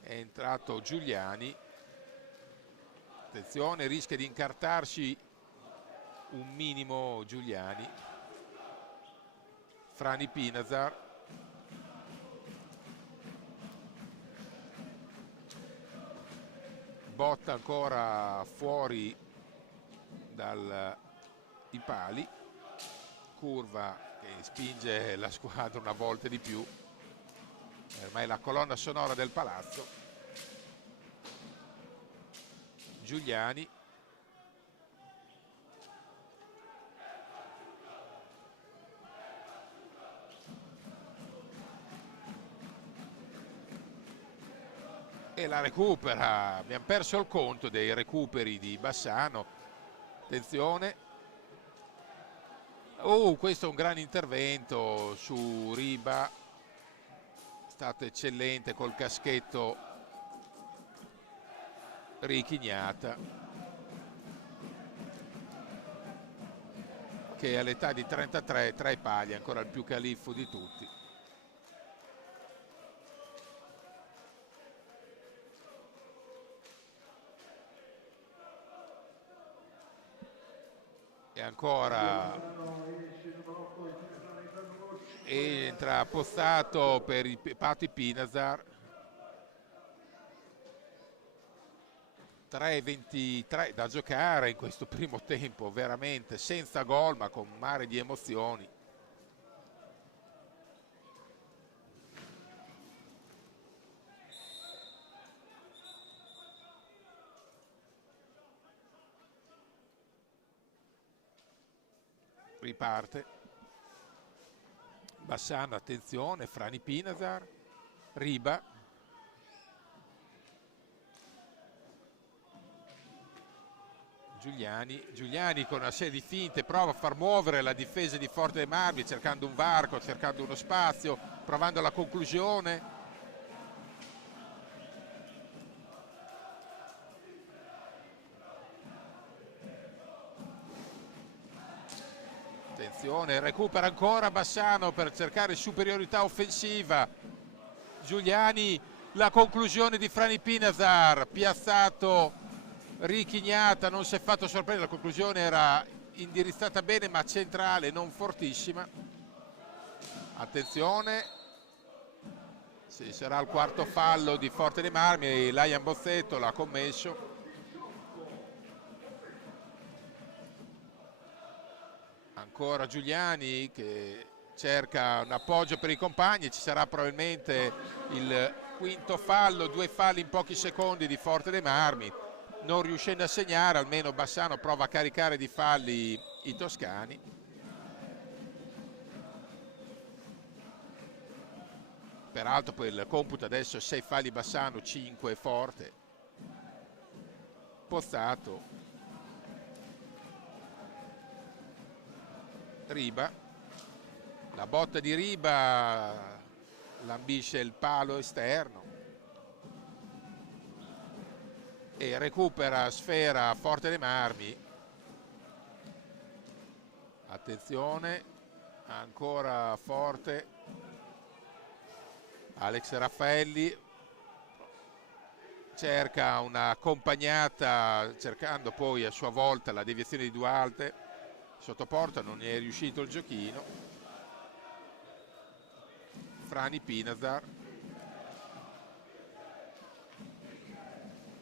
È entrato Giuliani. Attenzione, rischia di incartarsi un minimo Giuliani. Frani Pinazar. Botta ancora fuori dai pali. Curva che spinge la squadra una volta di più. Ormai la colonna sonora del palazzo. Giuliani. E la recupera. Abbiamo perso il conto dei recuperi di Bassano. Attenzione. Questo è un gran intervento su Riba. È stato eccellente col caschetto Richignata, che all'età di 33 tra i pali è ancora il più califfo di tutti. E ancora entra Pozzato per i Pati Pinazar. 3-23 da giocare in questo primo tempo, veramente senza gol ma con un mare di emozioni. riparte Bassano, attenzione, Frani Pinazar, Riba, Giuliani con una serie di finte prova a far muovere la difesa di Forte dei Marmi, cercando un varco, cercando uno spazio, provando la conclusione. Attenzione, recupera ancora Bassano per cercare superiorità offensiva. Giuliani, la conclusione di Frani Pinazar, piazzato, richignata, non si è fatto sorprendere, la conclusione era indirizzata bene ma centrale, non fortissima. Attenzione, sì, sarà il quarto fallo di Forte dei Marmi, Laian Bozzetto l'ha commesso. Ancora Giuliani che cerca un appoggio per i compagni, ci sarà probabilmente il quinto fallo, 2 falli in pochi secondi di Forte dei Marmi, non riuscendo a segnare, almeno Bassano prova a caricare di falli i toscani. Peraltro poi il computo adesso 6 falli Bassano, 5 Forte. Pozzato, Riba, la botta di Riba lambisce il palo esterno e recupera sfera Forte dei Marmi. Attenzione, ancora Forte, Alex Raffaelli cerca una accompagnata, cercando poi a sua volta la deviazione di Duarte. Sotto porta non è riuscito il giochino. Frani Pinazar,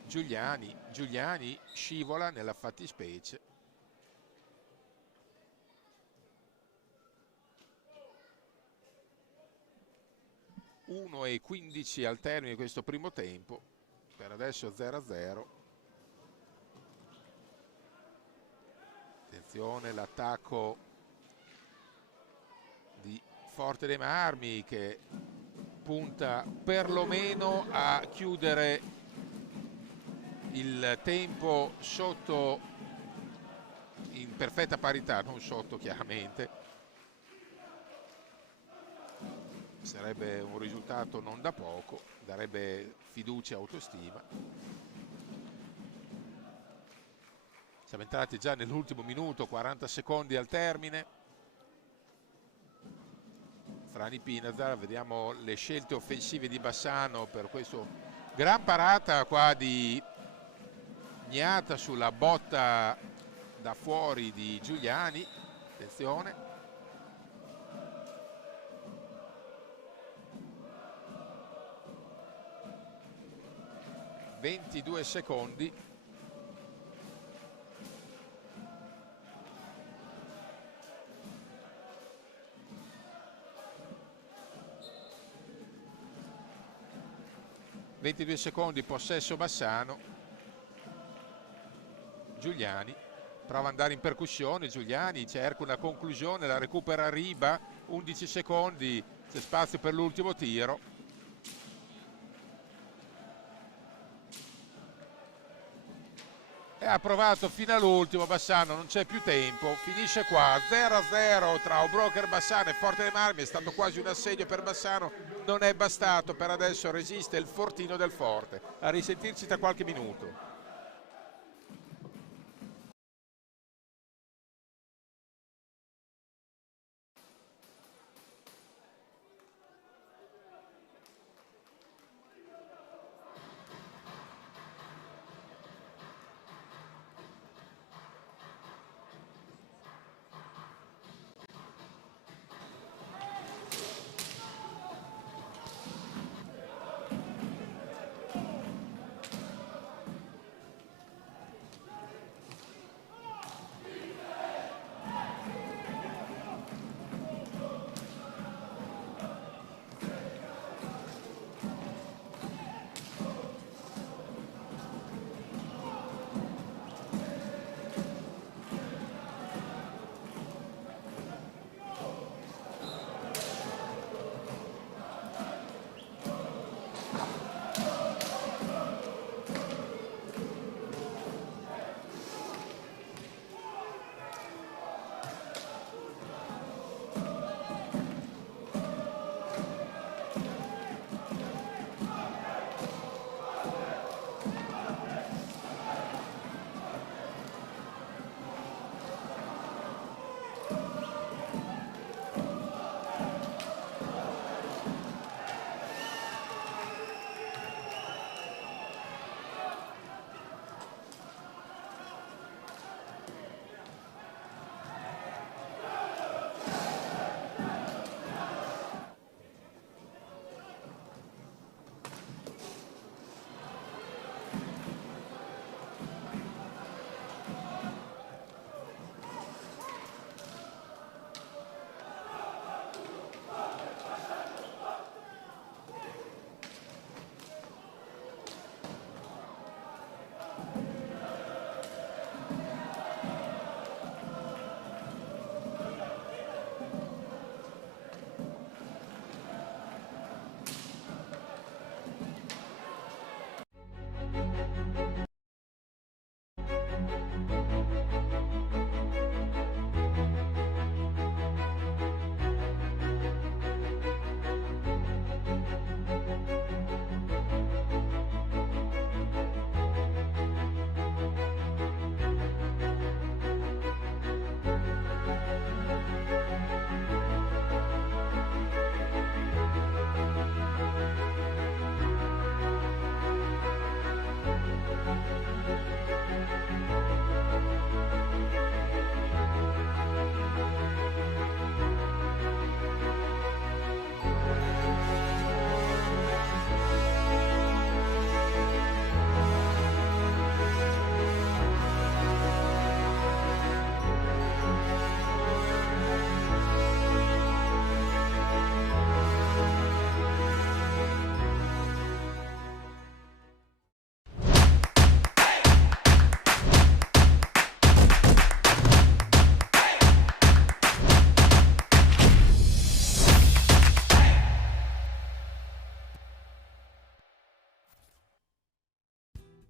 Giuliani scivola nella fattispecie. (1:15 al termine di questo primo tempo, per adesso 0-0. Attenzione, l'attacco di Forte dei Marmi che punta perlomeno a chiudere il tempo sotto, in perfetta parità, non sotto chiaramente. Sarebbe un risultato non da poco, darebbe fiducia e autostima. Siamo entrati già nell'ultimo minuto, 40 secondi al termine. Frani Pinazar, vediamo le scelte offensive di Bassano per questo gran parata qua di Gnata sulla botta da fuori di Giuliani. Attenzione. (22 secondi). (22 secondi), possesso Bassano. Giuliani prova ad andare in percussione, Giuliani cerca una conclusione, la recupera Riba, 11 secondi, c'è spazio per l'ultimo tiro. E ha provato fino all'ultimo Bassano, non c'è più tempo, finisce qua, 0-0 tra O'Broker Bassano e Forte dei Marmi, è stato quasi un assedio per Bassano, non è bastato, per adesso resiste il fortino del Forte. A risentirci tra qualche minuto.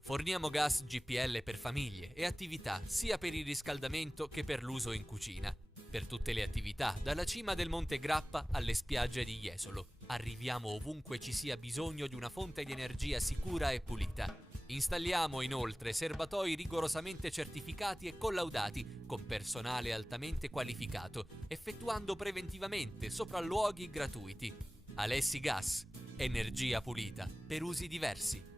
Forniamo gas GPL per famiglie e attività sia per il riscaldamento che per l'uso in cucina. Per tutte le attività, dalla cima del Monte Grappa alle spiagge di Jesolo. Arriviamo ovunque ci sia bisogno di una fonte di energia sicura e pulita. Installiamo inoltre serbatoi rigorosamente certificati e collaudati con personale altamente qualificato, effettuando preventivamente sopralluoghi gratuiti. Alessi Gas, energia pulita per usi diversi.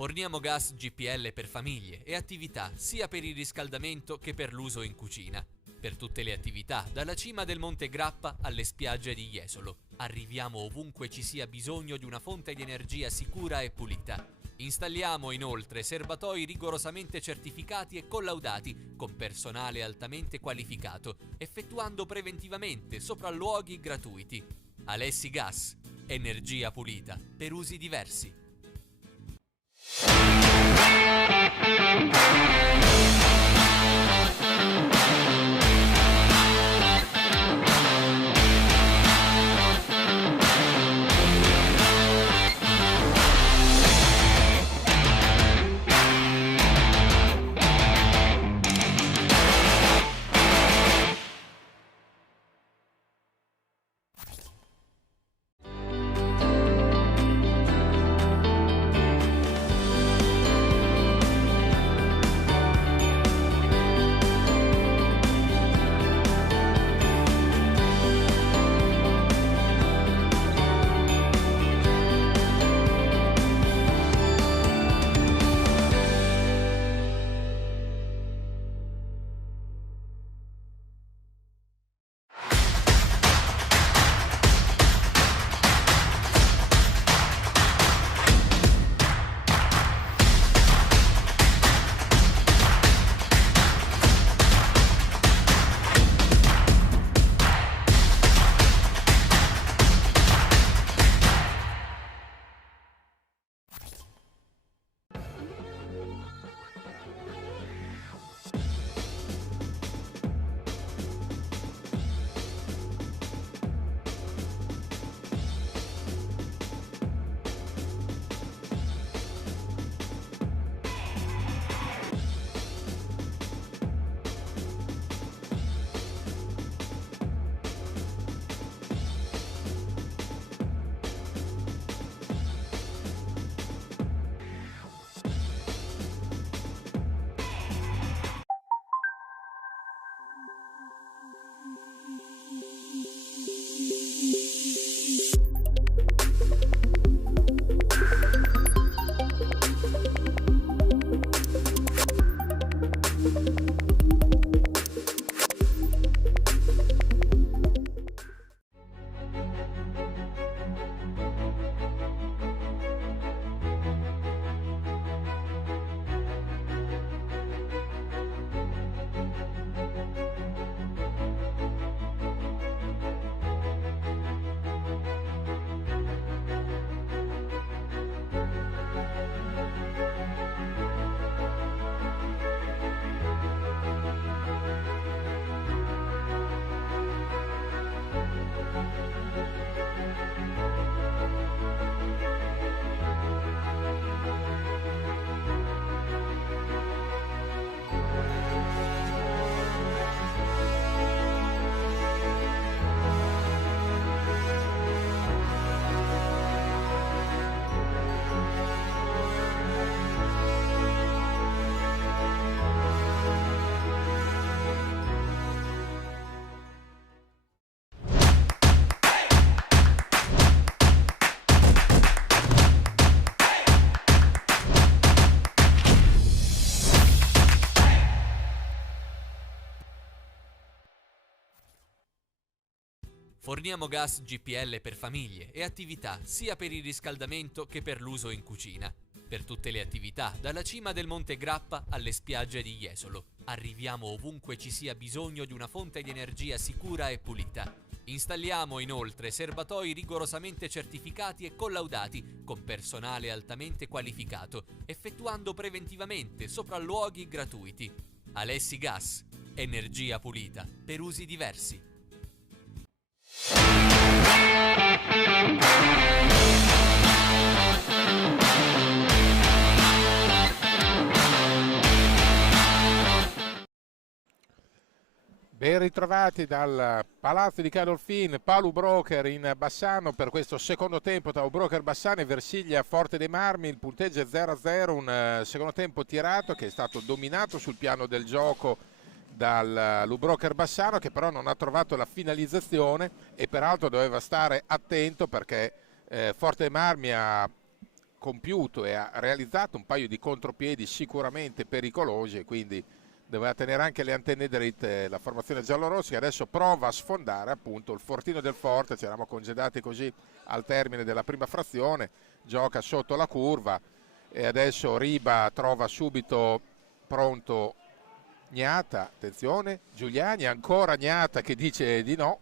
Forniamo gas GPL per famiglie e attività sia per il riscaldamento che per l'uso in cucina. Per tutte le attività, dalla cima del Monte Grappa alle spiagge di Jesolo. Arriviamo ovunque ci sia bisogno di una fonte di energia sicura e pulita. Installiamo inoltre serbatoi rigorosamente certificati e collaudati con personale altamente qualificato, effettuando preventivamente sopralluoghi gratuiti. Alessi Gas, energia pulita per usi diversi. Forniamo gas GPL per famiglie e attività sia per il riscaldamento che per l'uso in cucina. Per tutte le attività, dalla cima del Monte Grappa alle spiagge di Jesolo. Arriviamo ovunque ci sia bisogno di una fonte di energia sicura e pulita. Installiamo inoltre serbatoi rigorosamente certificati e collaudati con personale altamente qualificato, effettuando preventivamente sopralluoghi gratuiti. Alessi Gas, energia pulita per usi diversi. Ben ritrovati dal Palazzo di Cadolfin, Paolo Broker in Bassano per questo secondo tempo tra Broker Bassano e Versiglia Forte dei Marmi. Il punteggio è 0-0, un secondo tempo tirato che è stato dominato sul piano del gioco dal Broker Bassano, che però non ha trovato la finalizzazione e peraltro doveva stare attento perché Forte dei Marmi ha compiuto e ha realizzato un paio di contropiedi sicuramente pericolosi e quindi doveva tenere anche le antenne dritte la formazione giallorossi, che adesso prova a sfondare appunto il fortino del Forte. Ci eravamo congedati così al termine della prima frazione, gioca sotto la curva e adesso Riba trova subito pronto Gnata, attenzione, Giuliani, ancora Gnata che dice di no.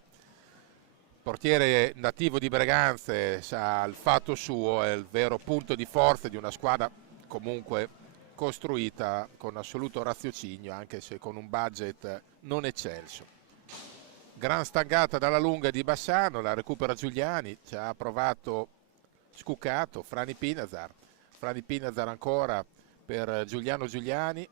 Portiere nativo di Breganze sa il fatto suo, è il vero punto di forza di una squadra comunque costruita con assoluto raziocinio, anche se con un budget non eccelso. Gran stangata dalla lunga di Bassano, la recupera Giuliani, ci ha provato Scuccato, Frani Pinazar ancora per Giuliano Giuliani,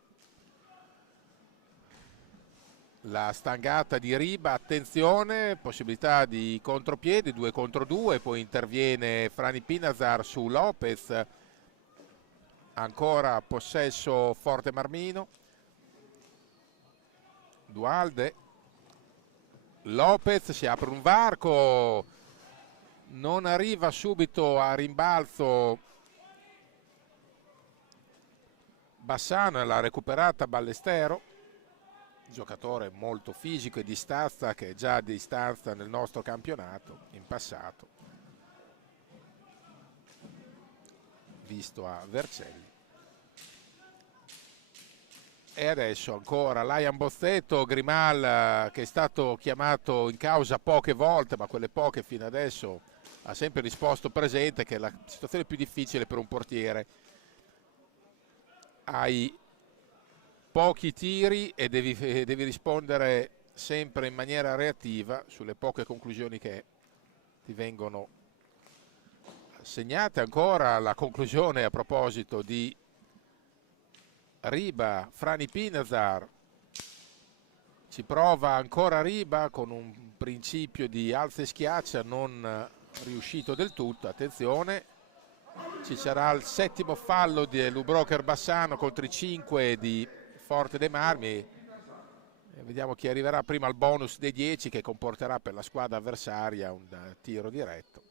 la stangata di Riba, attenzione, possibilità di contropiedi, 2 contro 2, poi interviene Frani Pinazar su Lopez, ancora possesso Forte Marmino, Dualde, Lopez, si apre un varco, non arriva subito a rimbalzo Bassano e l'ha recuperata Ballestero, giocatore molto fisico e di stazza, che è già di stazza nel nostro campionato in passato, visto a Vercelli. E adesso ancora Laian Bozzetto, Grimal che è stato chiamato in causa poche volte, ma quelle poche fino adesso ha sempre risposto presente, che è la situazione più difficile per un portiere. Hai pochi tiri e devi rispondere sempre in maniera reattiva sulle poche conclusioni che ti vengono assegnate. Ancora la conclusione a proposito di Riba, Frani Pinazar, ci prova ancora Riba con un principio di alza e schiaccia non riuscito del tutto. Attenzione, ci sarà il settimo fallo di Broker Bassano contro i 5 di Forte dei Marmi e vediamo chi arriverà prima al bonus dei 10, che comporterà per la squadra avversaria un tiro diretto.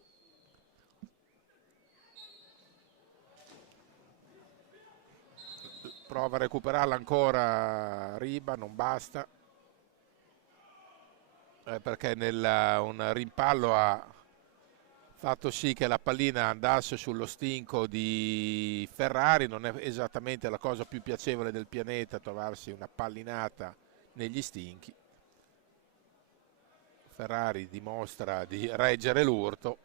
prova a recuperarla ancora Riba, non basta, perché un rimpallo ha fatto sì che la pallina andasse sullo stinco di Ferrari. Non è esattamente la cosa più piacevole del pianeta trovarsi una pallinata negli stinchi. Ferrari dimostra di reggere l'urto.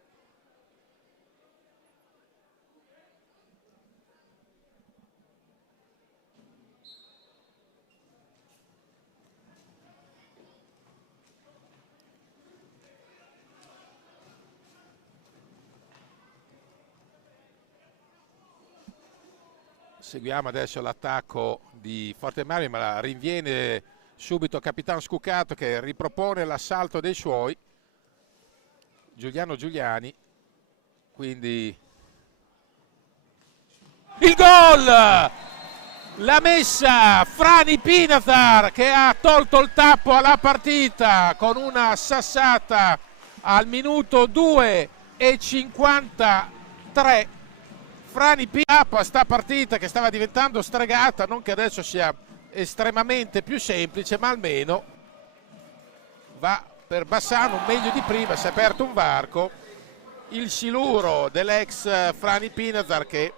Seguiamo adesso l'attacco di Forte Marmi, ma la rinviene subito Capitano Scuccato, che ripropone l'assalto dei suoi. Giuliano Giuliani, quindi il gol! La messa Frani Pinazar, che ha tolto il tappo alla partita con una sassata al minuto 2:53. Frani Pinazar a sta partita che stava diventando stregata, non che adesso sia estremamente più semplice, ma almeno va per Bassano meglio di prima. Si è aperto un varco, il siluro dell'ex Frani Pinazar, che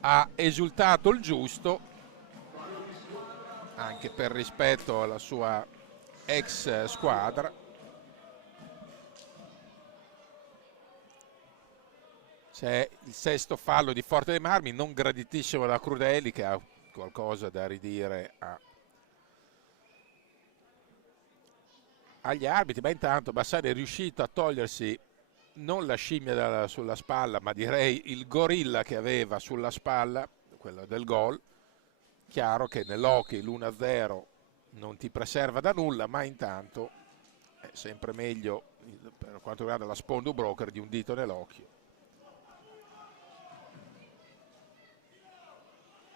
ha esultato il giusto, anche per rispetto alla sua ex squadra. C'è il sesto fallo di Forte dei Marmi, non graditissimo da Crudeli, che ha qualcosa da ridire agli arbitri, ma intanto Bassani è riuscito a togliersi non la scimmia sulla spalla, ma direi il gorilla che aveva sulla spalla, quello del gol. Chiaro che nell'hockey l'1-0 non ti preserva da nulla, ma intanto è sempre meglio, per quanto riguarda la Spondu Broker, di un dito nell'occhio.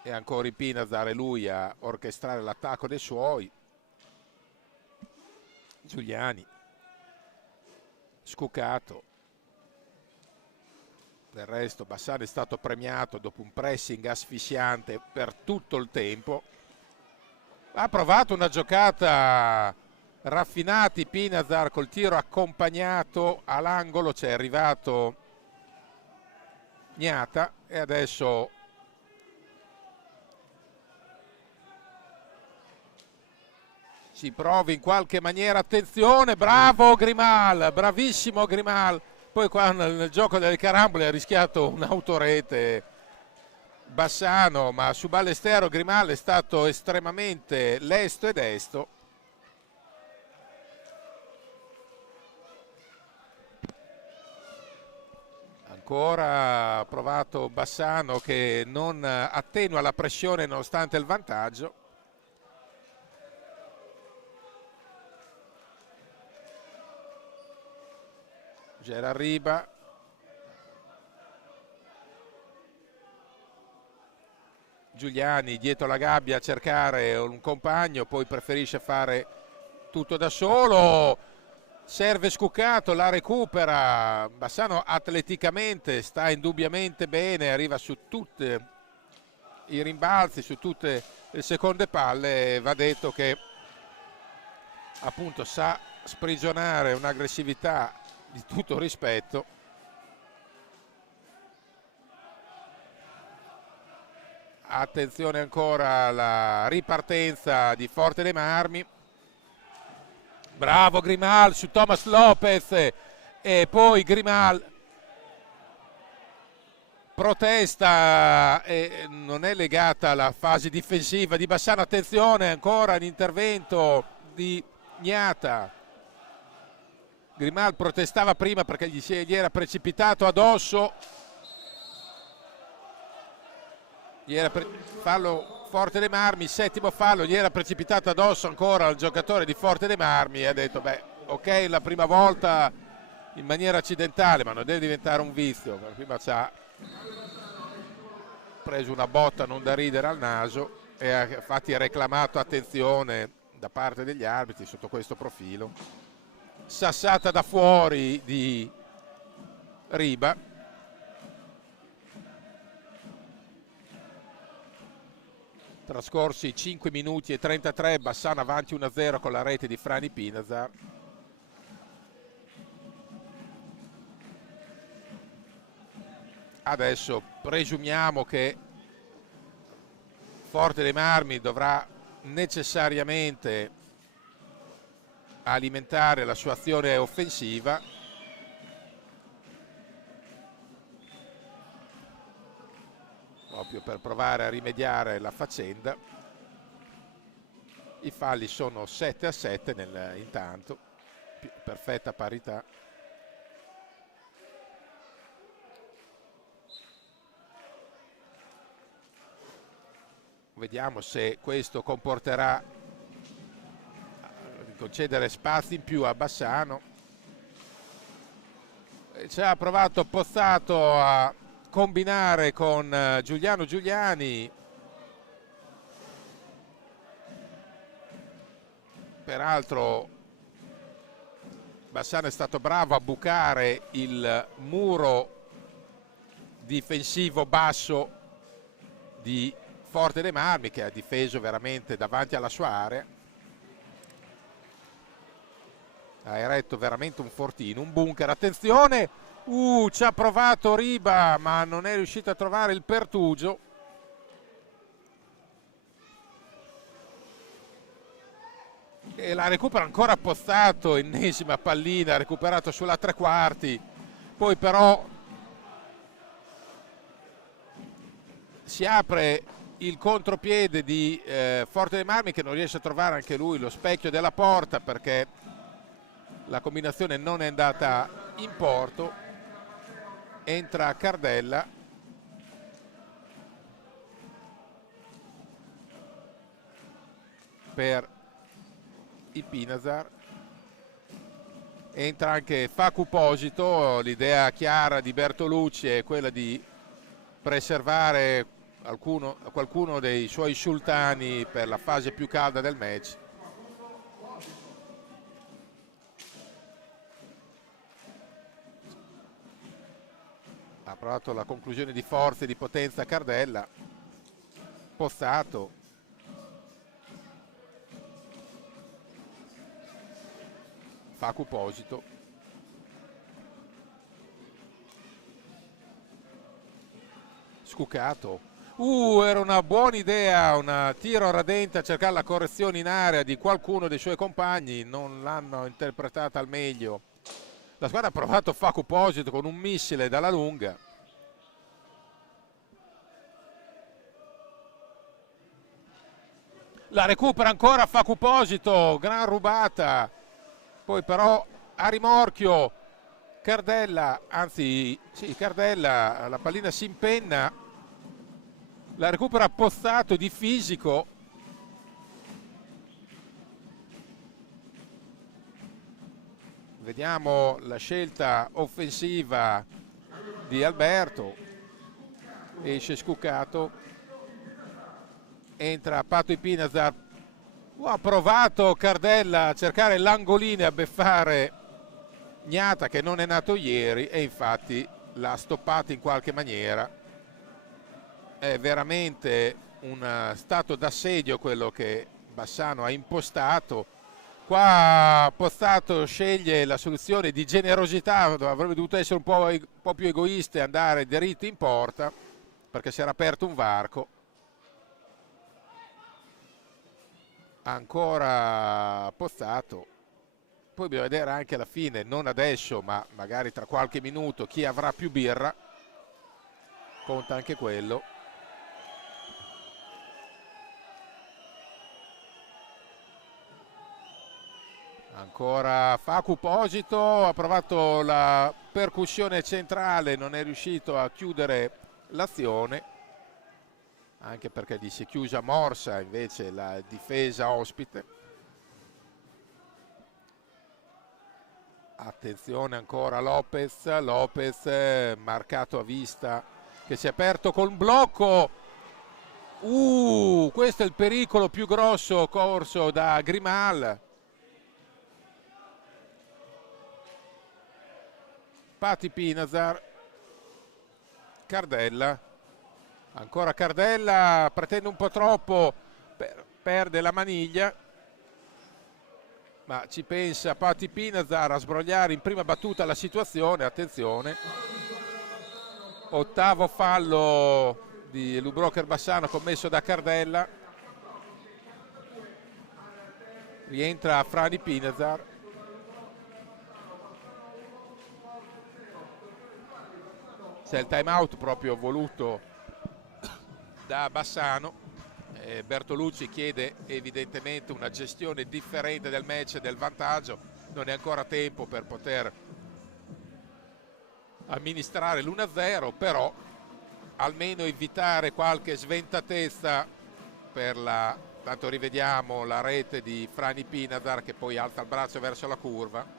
E ancora in Pinazar e lui a orchestrare l'attacco dei suoi. Giuliani, Scuccato. Del resto Bassani è stato premiato dopo un pressing asfissiante per tutto il tempo. Ha provato una giocata raffinati Pinazar col tiro accompagnato all'angolo, c'è arrivato Gnata e adesso si provi in qualche maniera. Attenzione, bravo Grimal, bravissimo Grimal. Poi qua nel gioco delle carambole ha rischiato un'autorete Bassano, ma su Ballestero Grimal è stato estremamente lesto e desto. Ancora ha provato Bassano, che non attenua la pressione nonostante il vantaggio. Gerard Riba, Giuliani dietro la gabbia a cercare un compagno, poi preferisce fare tutto da solo. Serve Scuccato, la recupera. Bassano atleticamente sta indubbiamente bene, arriva su tutti i rimbalzi, su tutte le seconde palle. Va detto che appunto sa sprigionare un'aggressività di tutto rispetto. Attenzione ancora alla ripartenza di Forte dei Marmi. Bravo Grimal su Thomas Lopez, e poi Grimal protesta e non è legata alla fase difensiva di Bassano. Attenzione ancora l'intervento di Gnata. Grimal protestava prima perché gli era precipitato addosso. Fallo Forte dei Marmi, settimo fallo, gli era precipitato addosso ancora al giocatore di Forte dei Marmi e ha detto beh, ok, la prima volta in maniera accidentale, ma non deve diventare un vizio. Prima ci ha preso una botta non da ridere al naso e ha infatti reclamato attenzione da parte degli arbitri sotto questo profilo. Sassata da fuori di Riba. Trascorsi 5 minuti e 33, Bassano avanti 1-0 con la rete di Frani Pinazar. Adesso presumiamo che Forte dei Marmi dovrà necessariamente alimentare la sua azione offensiva. Proprio per provare a rimediare la faccenda. I falli sono 7-7 intanto, perfetta parità. Vediamo se questo comporterà di concedere spazi in più a Bassano. Ci ha provato Pozzato a combinare con Giuliano Giuliani. Peraltro Bassano è stato bravo a bucare il muro difensivo basso di Forte dei Marmi, che ha difeso veramente davanti alla sua area. Ha eretto veramente un fortino, un bunker. Attenzione, ci ha provato Riba, ma non è riuscito a trovare il pertugio. E la recupera ancora Pozzato, ennesima pallina, recuperato sulla tre quarti. Poi però si apre il contropiede di Forte dei Marmi, che non riesce a trovare anche lui lo specchio della porta, perché la combinazione non è andata in porto. Entra Cardella. Per il Pinazar. Entra anche Facu Posito. L'idea chiara di Bertolucci è quella di preservare qualcuno dei suoi sultani per la fase più calda del match. Ha provato la conclusione di forza e di potenza Cardella. Pozzato. Facu Posito. Scucato. Era una buona idea, un tiro radente a cercare la correzione in area di qualcuno dei suoi compagni, non l'hanno interpretata al meglio. La squadra ha provato Facu Posito con un missile dalla lunga. La recupera ancora Facu Posito, gran rubata. Poi però a rimorchio Cardella, anzi sì, Cardella, la pallina si impenna, la recupera Pozzato di fisico. Vediamo la scelta offensiva di Alberto. Esce Scucato. Entra Pato Pinazar. Ha provato Cardella a cercare l'angolino e a beffare Gnata, che non è nato ieri, e infatti l'ha stoppato in qualche maniera. È veramente un stato d'assedio quello che Bassano ha impostato. Qua Pozzato sceglie la soluzione di generosità, avrebbe dovuto essere un po' più egoista e andare diritto in porta, perché si era aperto un varco. Ancora Pozzato. Poi bisogna vedere anche alla fine, non adesso ma magari tra qualche minuto, chi avrà più birra. Conta anche quello. Ancora Facu Posito, ha provato la percussione centrale, non è riuscito a chiudere l'azione, anche perché gli si è chiusa morsa invece la difesa ospite. Attenzione ancora Lopez marcato a vista, che si è aperto col blocco. Questo è il pericolo più grosso corso da Grimal. Pati Pinazar, Cardella, ancora Cardella, pretende un po' troppo, perde la maniglia, ma ci pensa Pati Pinazar a sbrogliare in prima battuta la situazione. Attenzione, ottavo fallo di Lubrocher Bassano commesso da Cardella, rientra Frani Pinazar. C'è il time out proprio voluto da Bassano. Bertolucci chiede evidentemente una gestione differente del match e del vantaggio. Non è ancora tempo per poter amministrare l'1-0, però almeno evitare qualche sventatezza per la... Tanto rivediamo la rete di Frani Pinazar che poi alza il braccio verso la curva.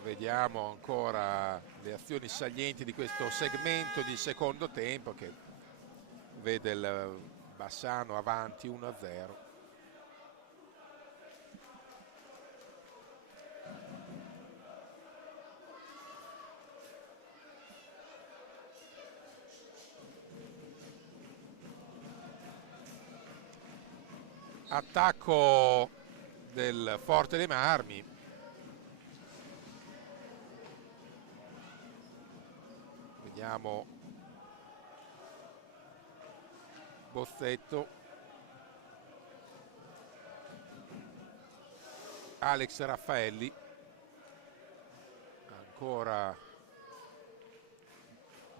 Vediamo ancora le azioni salienti di questo segmento di secondo tempo che vede il Bassano avanti 1-0. Attacco del Forte dei Marmi. Vediamo Bozzetto, Alex Raffaelli, ancora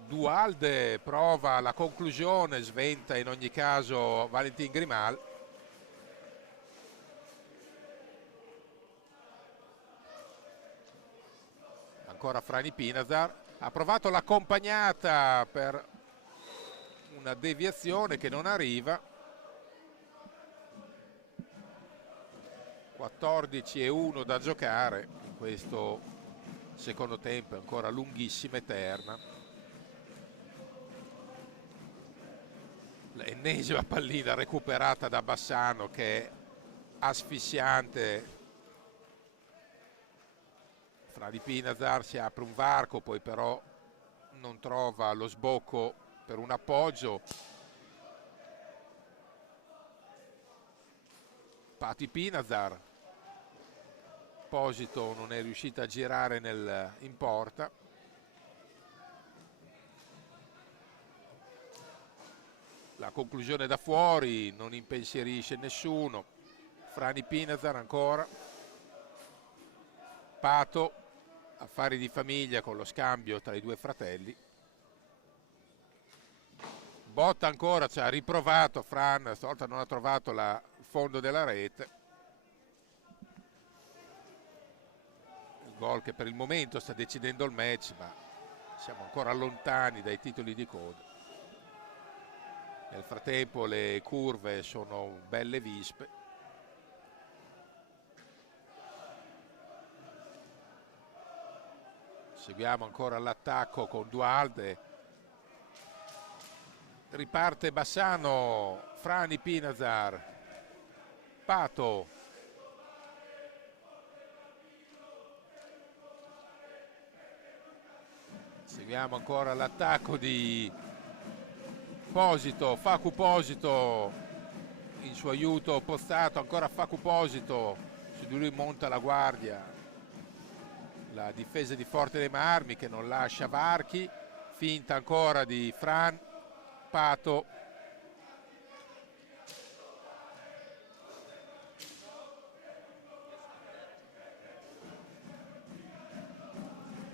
Dualde, prova la conclusione, sventa in ogni caso Valentin Grimal. Ancora Frani Pinazar, ha provato l'accompagnata per una deviazione che non arriva. 14-1 da giocare in questo secondo tempo, ancora lunghissima, eterna. L'ennesima pallina recuperata da Bassano che è asfissiante. Frani Pinazar si apre un varco, poi però non trova lo sbocco per un appoggio. Pati Pinazar, Posito non è riuscita a girare in porta. La conclusione da fuori non impensierisce nessuno. Frani Pinazar ancora. Pato, affari di famiglia con lo scambio tra i due fratelli. Botta ancora, ci ha riprovato Fran, stavolta non ha trovato il fondo della rete. Il gol che per il momento sta decidendo il match, ma siamo ancora lontani dai titoli di coda. Nel frattempo le curve sono belle vispe. Seguiamo ancora l'attacco con Dualde. Riparte Bassano, Frani Pinazar, Pato. Seguiamo ancora l'attacco di Posito, Facu Posito in suo aiuto Pozzato, ancora Facu Posito, su di lui monta la guardia. La difesa di Forte dei Marmi che non lascia varchi, finta ancora di Fran, Pato.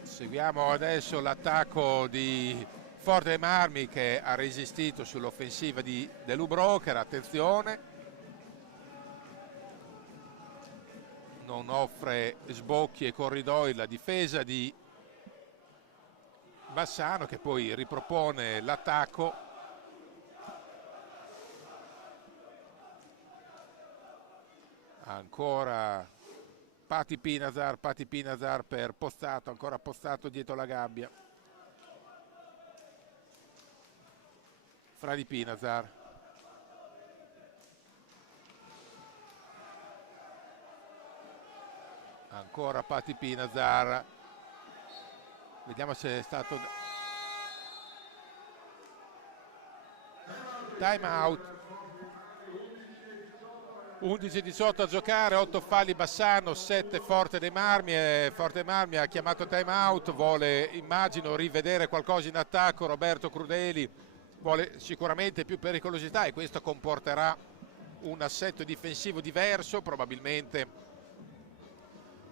Seguiamo adesso l'attacco di Forte dei Marmi che ha resistito sull'offensiva di Lubrocher, attenzione. Non offre sbocchi e corridoi la difesa di Bassano che poi ripropone l'attacco. Ancora Pati Pinazar per Pozzato, ancora Pozzato dietro la gabbia. Fradi Pinazar. Ancora Pati Pinazar. Vediamo se è stato time out. 11-18 a giocare, 8 falli Bassano, 7 Forte dei Marmi. Forte dei Marmi ha chiamato time out, vuole, immagino, rivedere qualcosa in attacco. Roberto Crudeli vuole sicuramente più pericolosità e questo comporterà un assetto difensivo diverso, probabilmente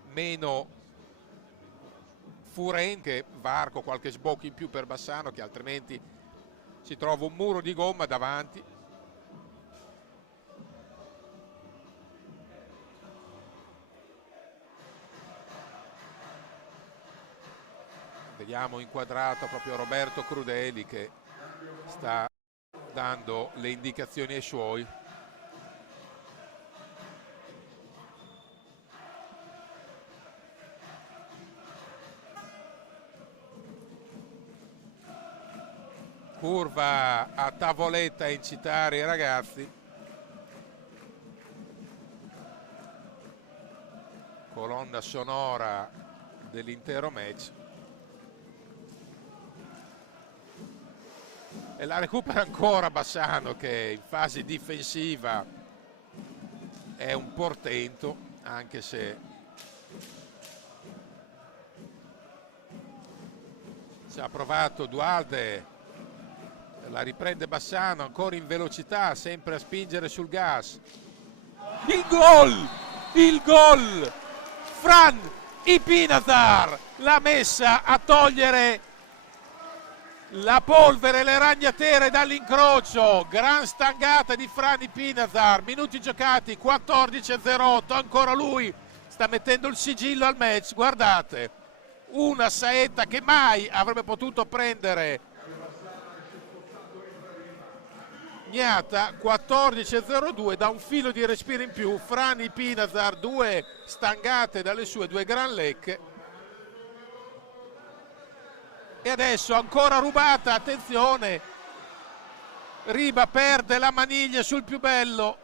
meno furente, varco, qualche sbocco in più per Bassano, che altrimenti si trova un muro di gomma davanti. Vediamo inquadrato proprio Roberto Crudeli che sta dando le indicazioni ai suoi. Curva a tavoletta a incitare i ragazzi. Colonna sonora dell'intero match. E la recupera ancora Bassano, che in fase difensiva è un portento, anche se ci ha provato Dualde. La riprende Bassano, ancora in velocità, sempre a spingere sul gas. Il gol! Il gol! Fran Ipinazar l'ha messa a togliere la polvere e le ragnatele dall'incrocio. Gran stangata di Fran Ipinazar. Minuti giocati, 14-08, ancora lui sta mettendo il sigillo al match. Guardate, una saetta che mai avrebbe potuto prendere Gnata. 14-02, da un filo di respiro in più. Fran Ipinazar, due stangate dalle sue due gran lecche. E adesso ancora rubata, attenzione, Riba perde la maniglia sul più bello.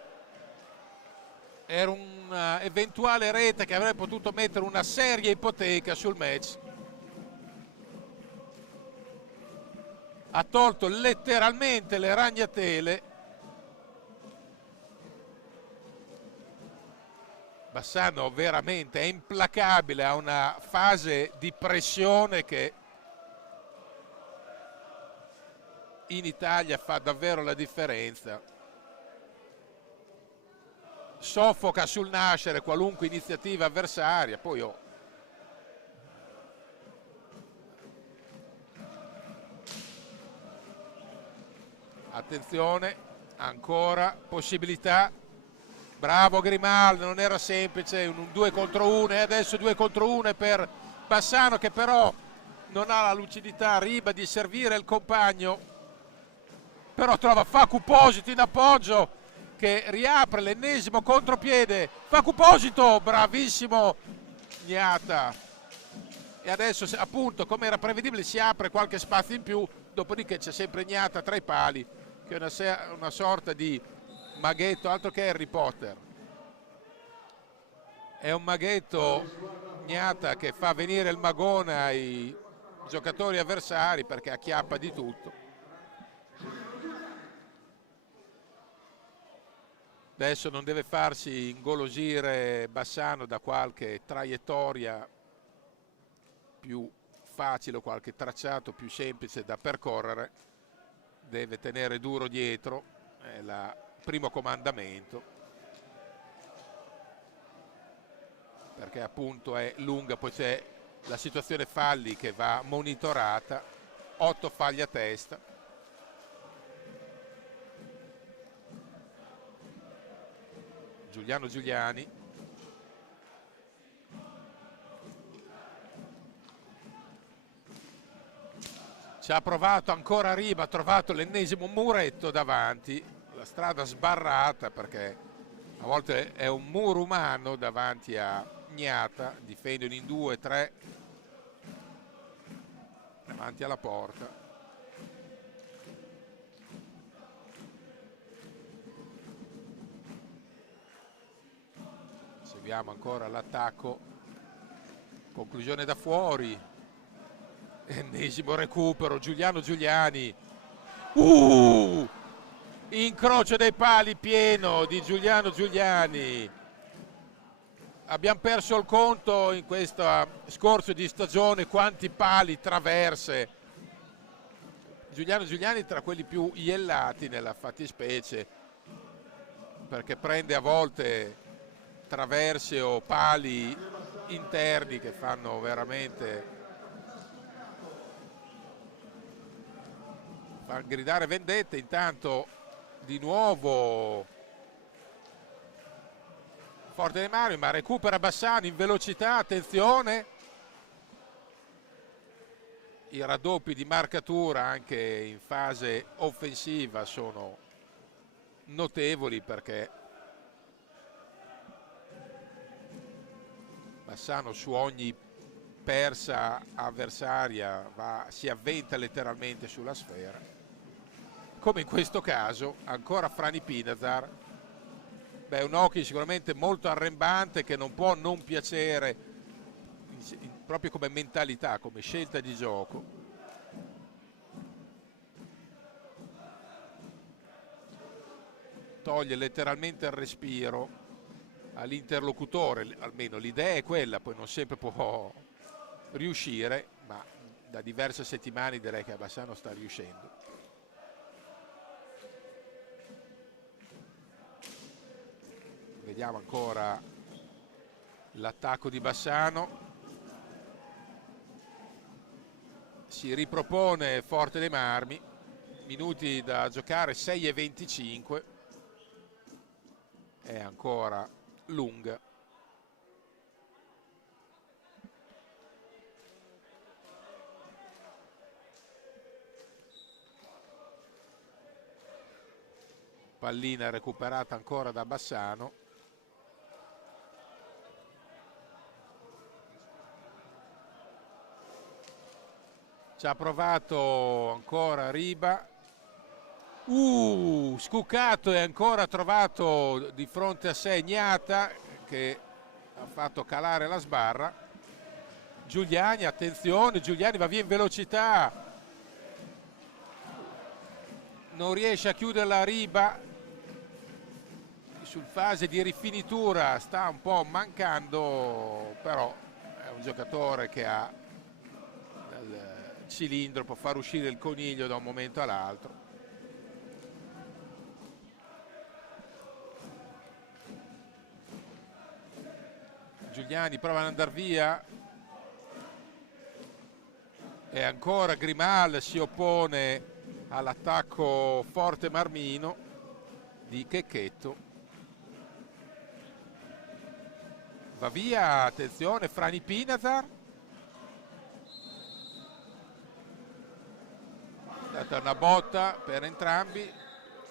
Era un'eventuale rete che avrebbe potuto mettere una seria ipoteca sul match. Ha tolto letteralmente le ragnatele. Bassano veramente è implacabile, ha una fase di pressione che in Italia fa davvero la differenza. Soffoca sul nascere qualunque iniziativa avversaria. Poi attenzione, ancora possibilità. Bravo Grimaldo, non era semplice, un 2 contro 1 e adesso 2 contro 1 per Bassano, che però non ha la lucidità, Riba, di servire il compagno. Però trova Facu Posito in appoggio, che riapre l'ennesimo contropiede. Facu Posito, bravissimo Gnata. E adesso appunto, come era prevedibile, si apre qualche spazio in più, dopodiché c'è sempre Gnata tra i pali, che è una sorta di maghetto, altro che Harry Potter. È un maghetto Gnata che fa venire il magone ai giocatori avversari perché acchiappa di tutto. Adesso non deve farsi ingolosire Bassano da qualche traiettoria più facile o qualche tracciato più semplice da percorrere. Deve tenere duro dietro, è il primo comandamento, perché appunto è lunga. Poi c'è la situazione falli che va monitorata, 8 falli a testa. Giuliano Giuliani. Ci ha provato ancora Riba, ha trovato l'ennesimo muretto davanti, la strada sbarrata perché A volte è un muro umano davanti a Gnata, difendono in 2-3 davanti alla porta. Seguiamo ancora l'attacco, conclusione da fuori, ennesimo recupero, Giuliano Giuliani, incrocio dei pali pieno di Giuliano Giuliani. Abbiamo perso il conto in questo scorcio di stagione quanti pali, traverse. Giuliano Giuliani tra quelli più iellati nella fattispecie, perché prende a volte traverse o pali interni che fanno veramente far gridare vendette. Intanto di nuovo Forte dei Marmi, ma recupera Bassano in velocità, attenzione, i raddoppi di marcatura anche in fase offensiva sono notevoli, perché Bassano su ogni persa avversaria si avventa letteralmente sulla sfera, come in questo caso. Ancora Frani Pinazar. Beh, un hockey sicuramente molto arrembante, che non può non piacere proprio come mentalità, come scelta di gioco. Toglie letteralmente il respiro all'interlocutore, almeno l'idea è quella, poi non sempre può riuscire, ma da diverse settimane direi che a Bassano sta riuscendo. Vediamo ancora l'attacco di Bassano, si ripropone Forte dei Marmi, minuti da giocare, 6:25, è ancora lunga. Pallina recuperata ancora da Bassano. Ci ha provato ancora Riba, scuccato e ancora trovato di fronte a sé Gnata, che ha fatto calare la sbarra. Giuliani, attenzione, Giuliani va via in velocità, non riesce a chiudere la Riba, sul fase di rifinitura sta un po' mancando, però è un giocatore che ha cilindro, può far uscire il coniglio da un momento all'altro. Giuliani prova ad andare via e ancora Grimal si oppone all'attacco Forte Marmino di Checchetto. Va via, attenzione, Frani Pinazar. Data una botta per entrambi.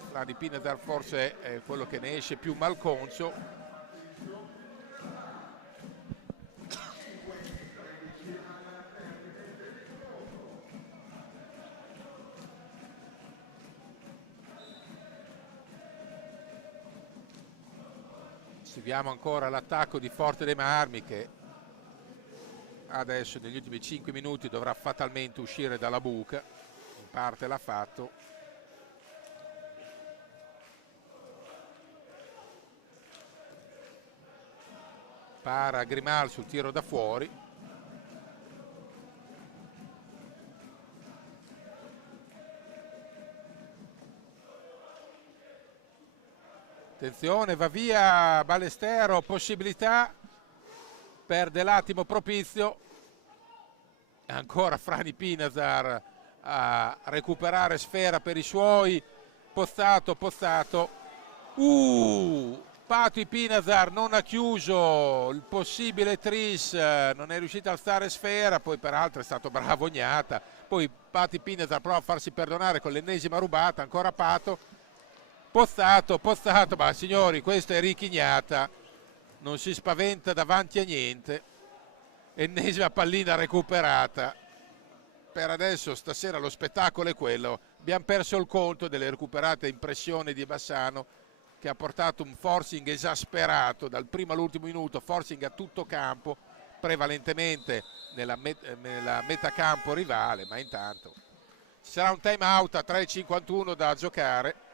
Frani Pinazar forse è quello che ne esce più malconcio. Seguiamo ancora l'attacco di Forte dei Marmi, che adesso negli ultimi 5 minuti dovrà fatalmente uscire dalla buca. In parte l'ha fatto. Para Grimal sul tiro da fuori. Attenzione, va via Ballestero, possibilità, perde l'attimo propizio. Ancora Frani Pinazar a recuperare sfera per i suoi. Pozzato. Pati Pinazar non ha chiuso il possibile tris, non è riuscito a alzare sfera, poi peraltro è stato bravo Gnata. Poi Pati Pinazar prova a farsi perdonare con l'ennesima rubata, ancora Pato. Pozzato, ma signori, questa è Richignata, non si spaventa davanti a niente. Ennesima pallina recuperata. Per adesso stasera lo spettacolo è quello. Abbiamo perso il conto delle recuperate impressioni di Bassano, che ha portato un forcing esasperato dal primo all'ultimo minuto, forcing a tutto campo, prevalentemente nella metacampo rivale, ma intanto ci sarà un time out a 3:51 da giocare.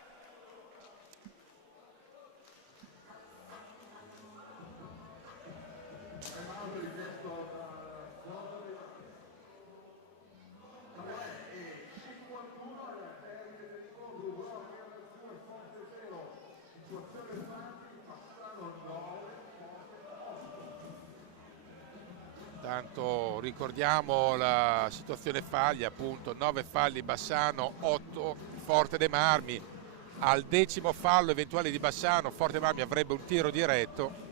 Tanto ricordiamo la situazione falli, appunto 9 falli Bassano, 8 Forte dei Marmi. Al 10° fallo eventuale di Bassano, Forte dei Marmi avrebbe un tiro diretto.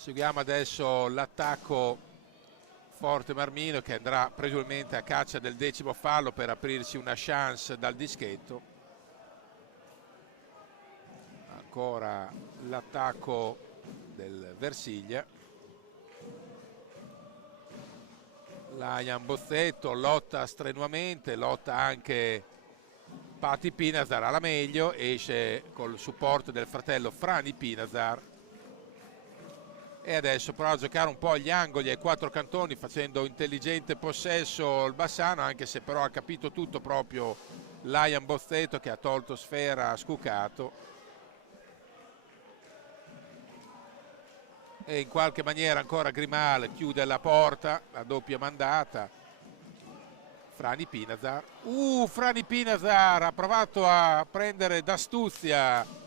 Seguiamo adesso l'attacco Forte Marmino, che andrà presumibilmente a caccia del 10° fallo per aprirsi una chance dal dischetto. Ancora l'attacco del Versiglia. Lajan Bozzetto lotta strenuamente, lotta anche Pati Pinazar alla meglio, esce col supporto del fratello Frani Pinazar. E adesso prova a giocare un po' agli angoli, ai 4 cantoni, facendo intelligente possesso il Bassano, anche se però ha capito tutto proprio Lajan Bozzetto, che ha tolto sfera, ha scucato. E in qualche maniera ancora Grimal chiude la porta, la doppia mandata. Frani Pinazar. Frani Pinazar ha provato a prendere d'astuzia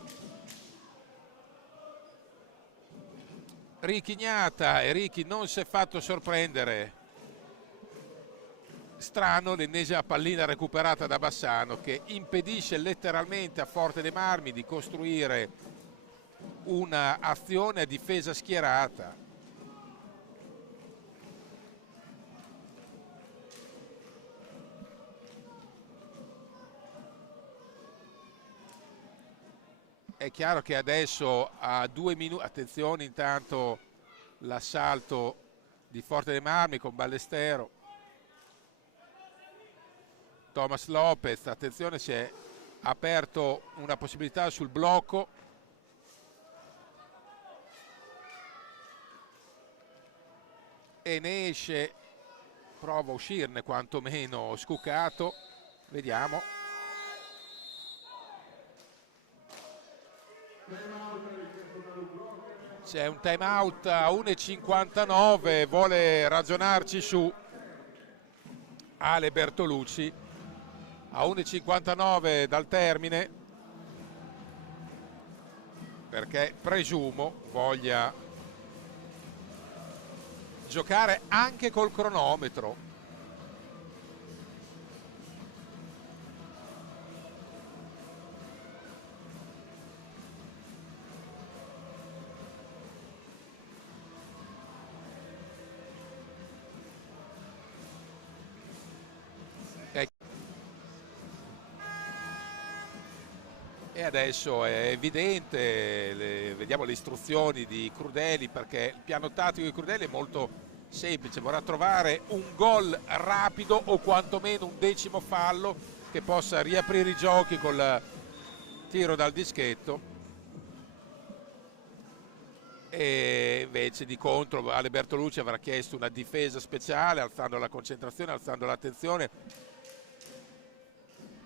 Richignata e Richi non si è fatto sorprendere. Strano, l'ennesima pallina recuperata da Bassano, che impedisce letteralmente a Forte dei Marmi di costruire una azione a difesa schierata. È chiaro che adesso a 2 minuti, attenzione intanto l'assalto di Forte dei Marmi con Ballestero. Thomas Lopez, attenzione, si è aperto una possibilità sul blocco. E ne esce, prova a uscirne quantomeno scucato, vediamo. C'è un time out a 1:59, vuole ragionarci su Ale Bertolucci a 1:59 dal termine, perché presumo voglia giocare anche col cronometro. E adesso è evidente, vediamo le istruzioni di Crudeli, perché il piano tattico di Crudeli è molto semplice, vorrà trovare un gol rapido o quantomeno un 10° fallo che possa riaprire i giochi col tiro dal dischetto. E invece di contro Ale Bertolucci avrà chiesto una difesa speciale, alzando la concentrazione, alzando l'attenzione,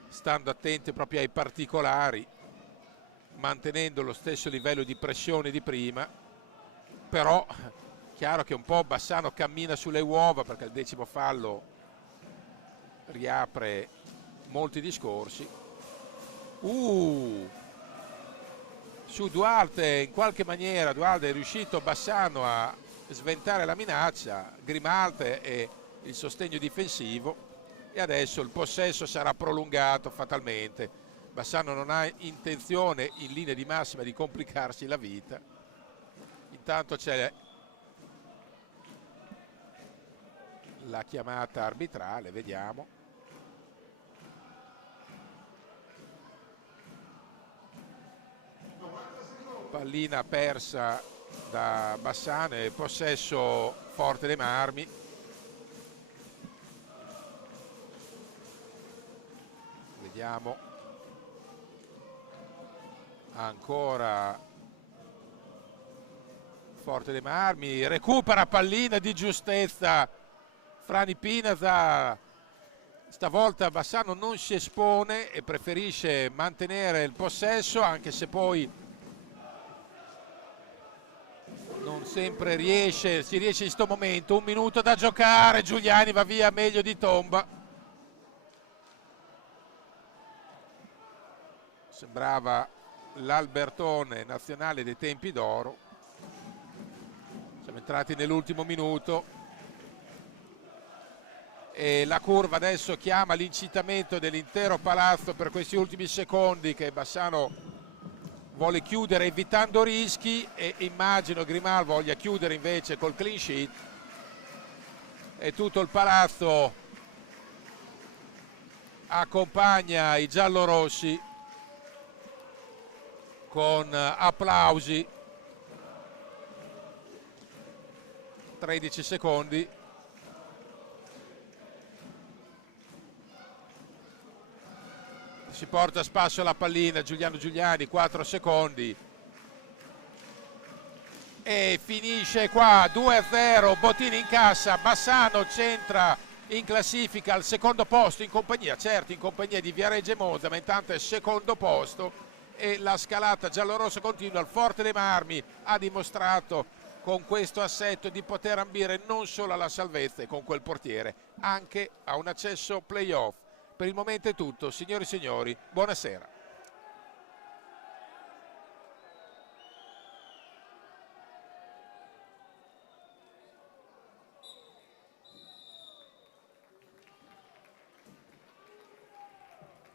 stando attenti proprio ai particolari, mantenendo lo stesso livello di pressione di prima. Però chiaro che un po' Bassano cammina sulle uova, perché il 10° fallo riapre molti discorsi. Su Duarte, in qualche maniera Duarte è riuscito Bassano a sventare la minaccia, Grimalte e il sostegno difensivo, e adesso il possesso sarà prolungato fatalmente. Bassano non ha intenzione in linea di massima di complicarsi la vita. Intanto c'è la chiamata arbitrale, vediamo. Pallina persa da Bassano e possesso Forte dei Marmi. Vediamo ancora Forte dei Marmi, recupera pallina di giustezza Frani Pinaza. Stavolta Bassano non si espone e preferisce mantenere il possesso, anche se poi non sempre si riesce in sto momento. 1 minuto da giocare, Giuliani va via meglio di tomba. Sembrava l'Albertone nazionale dei tempi d'oro. Siamo entrati nell'ultimo minuto e la curva adesso chiama l'incitamento dell'intero palazzo per questi ultimi secondi che Bassano vuole chiudere evitando rischi, e immagino Grimal voglia chiudere invece col clean sheet, e tutto il palazzo accompagna i giallorossi con applausi. 13 secondi. Si porta a spasso la pallina Giuliano Giuliani, 4 secondi. E finisce qua, 2-0, Bottini in cassa, Bassano centra in classifica al secondo posto, in compagnia di Viareggio e Monza, ma intanto è secondo posto, e la scalata giallorossa continua. Il Forte dei Marmi ha dimostrato con questo assetto di poter ambire non solo alla salvezza e con quel portiere, anche a un accesso playoff. Per il momento è tutto, signori e signori, buonasera.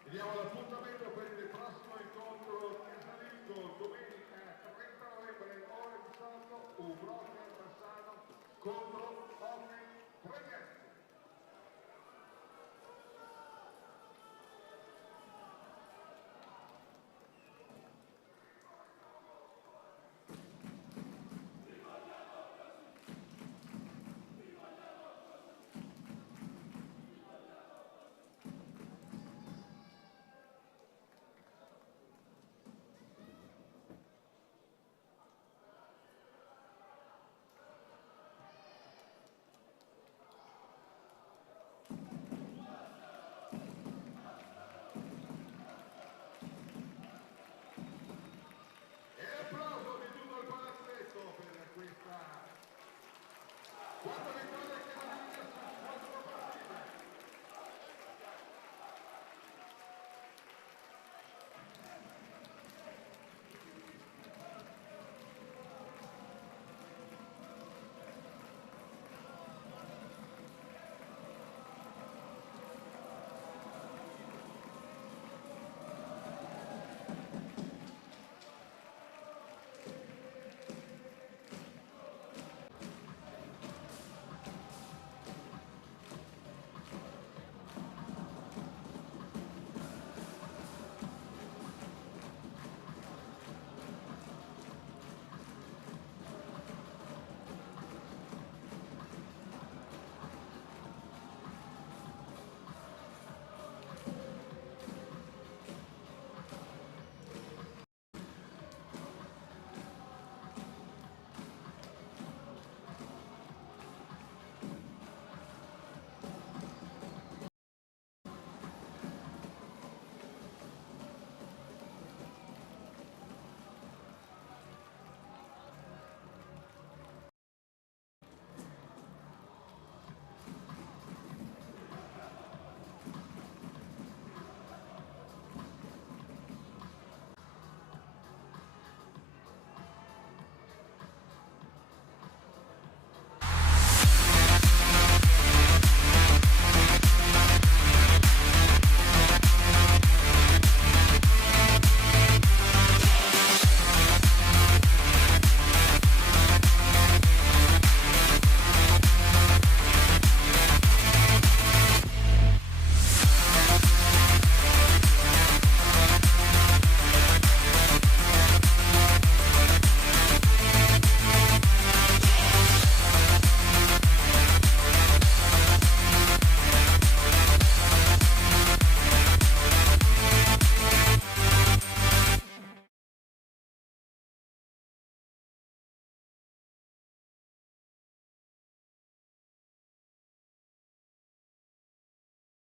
Diamo l'appuntamento per il prossimo incontro casalingo domenica 30 novembre ore 18, Ubroca Bassano contro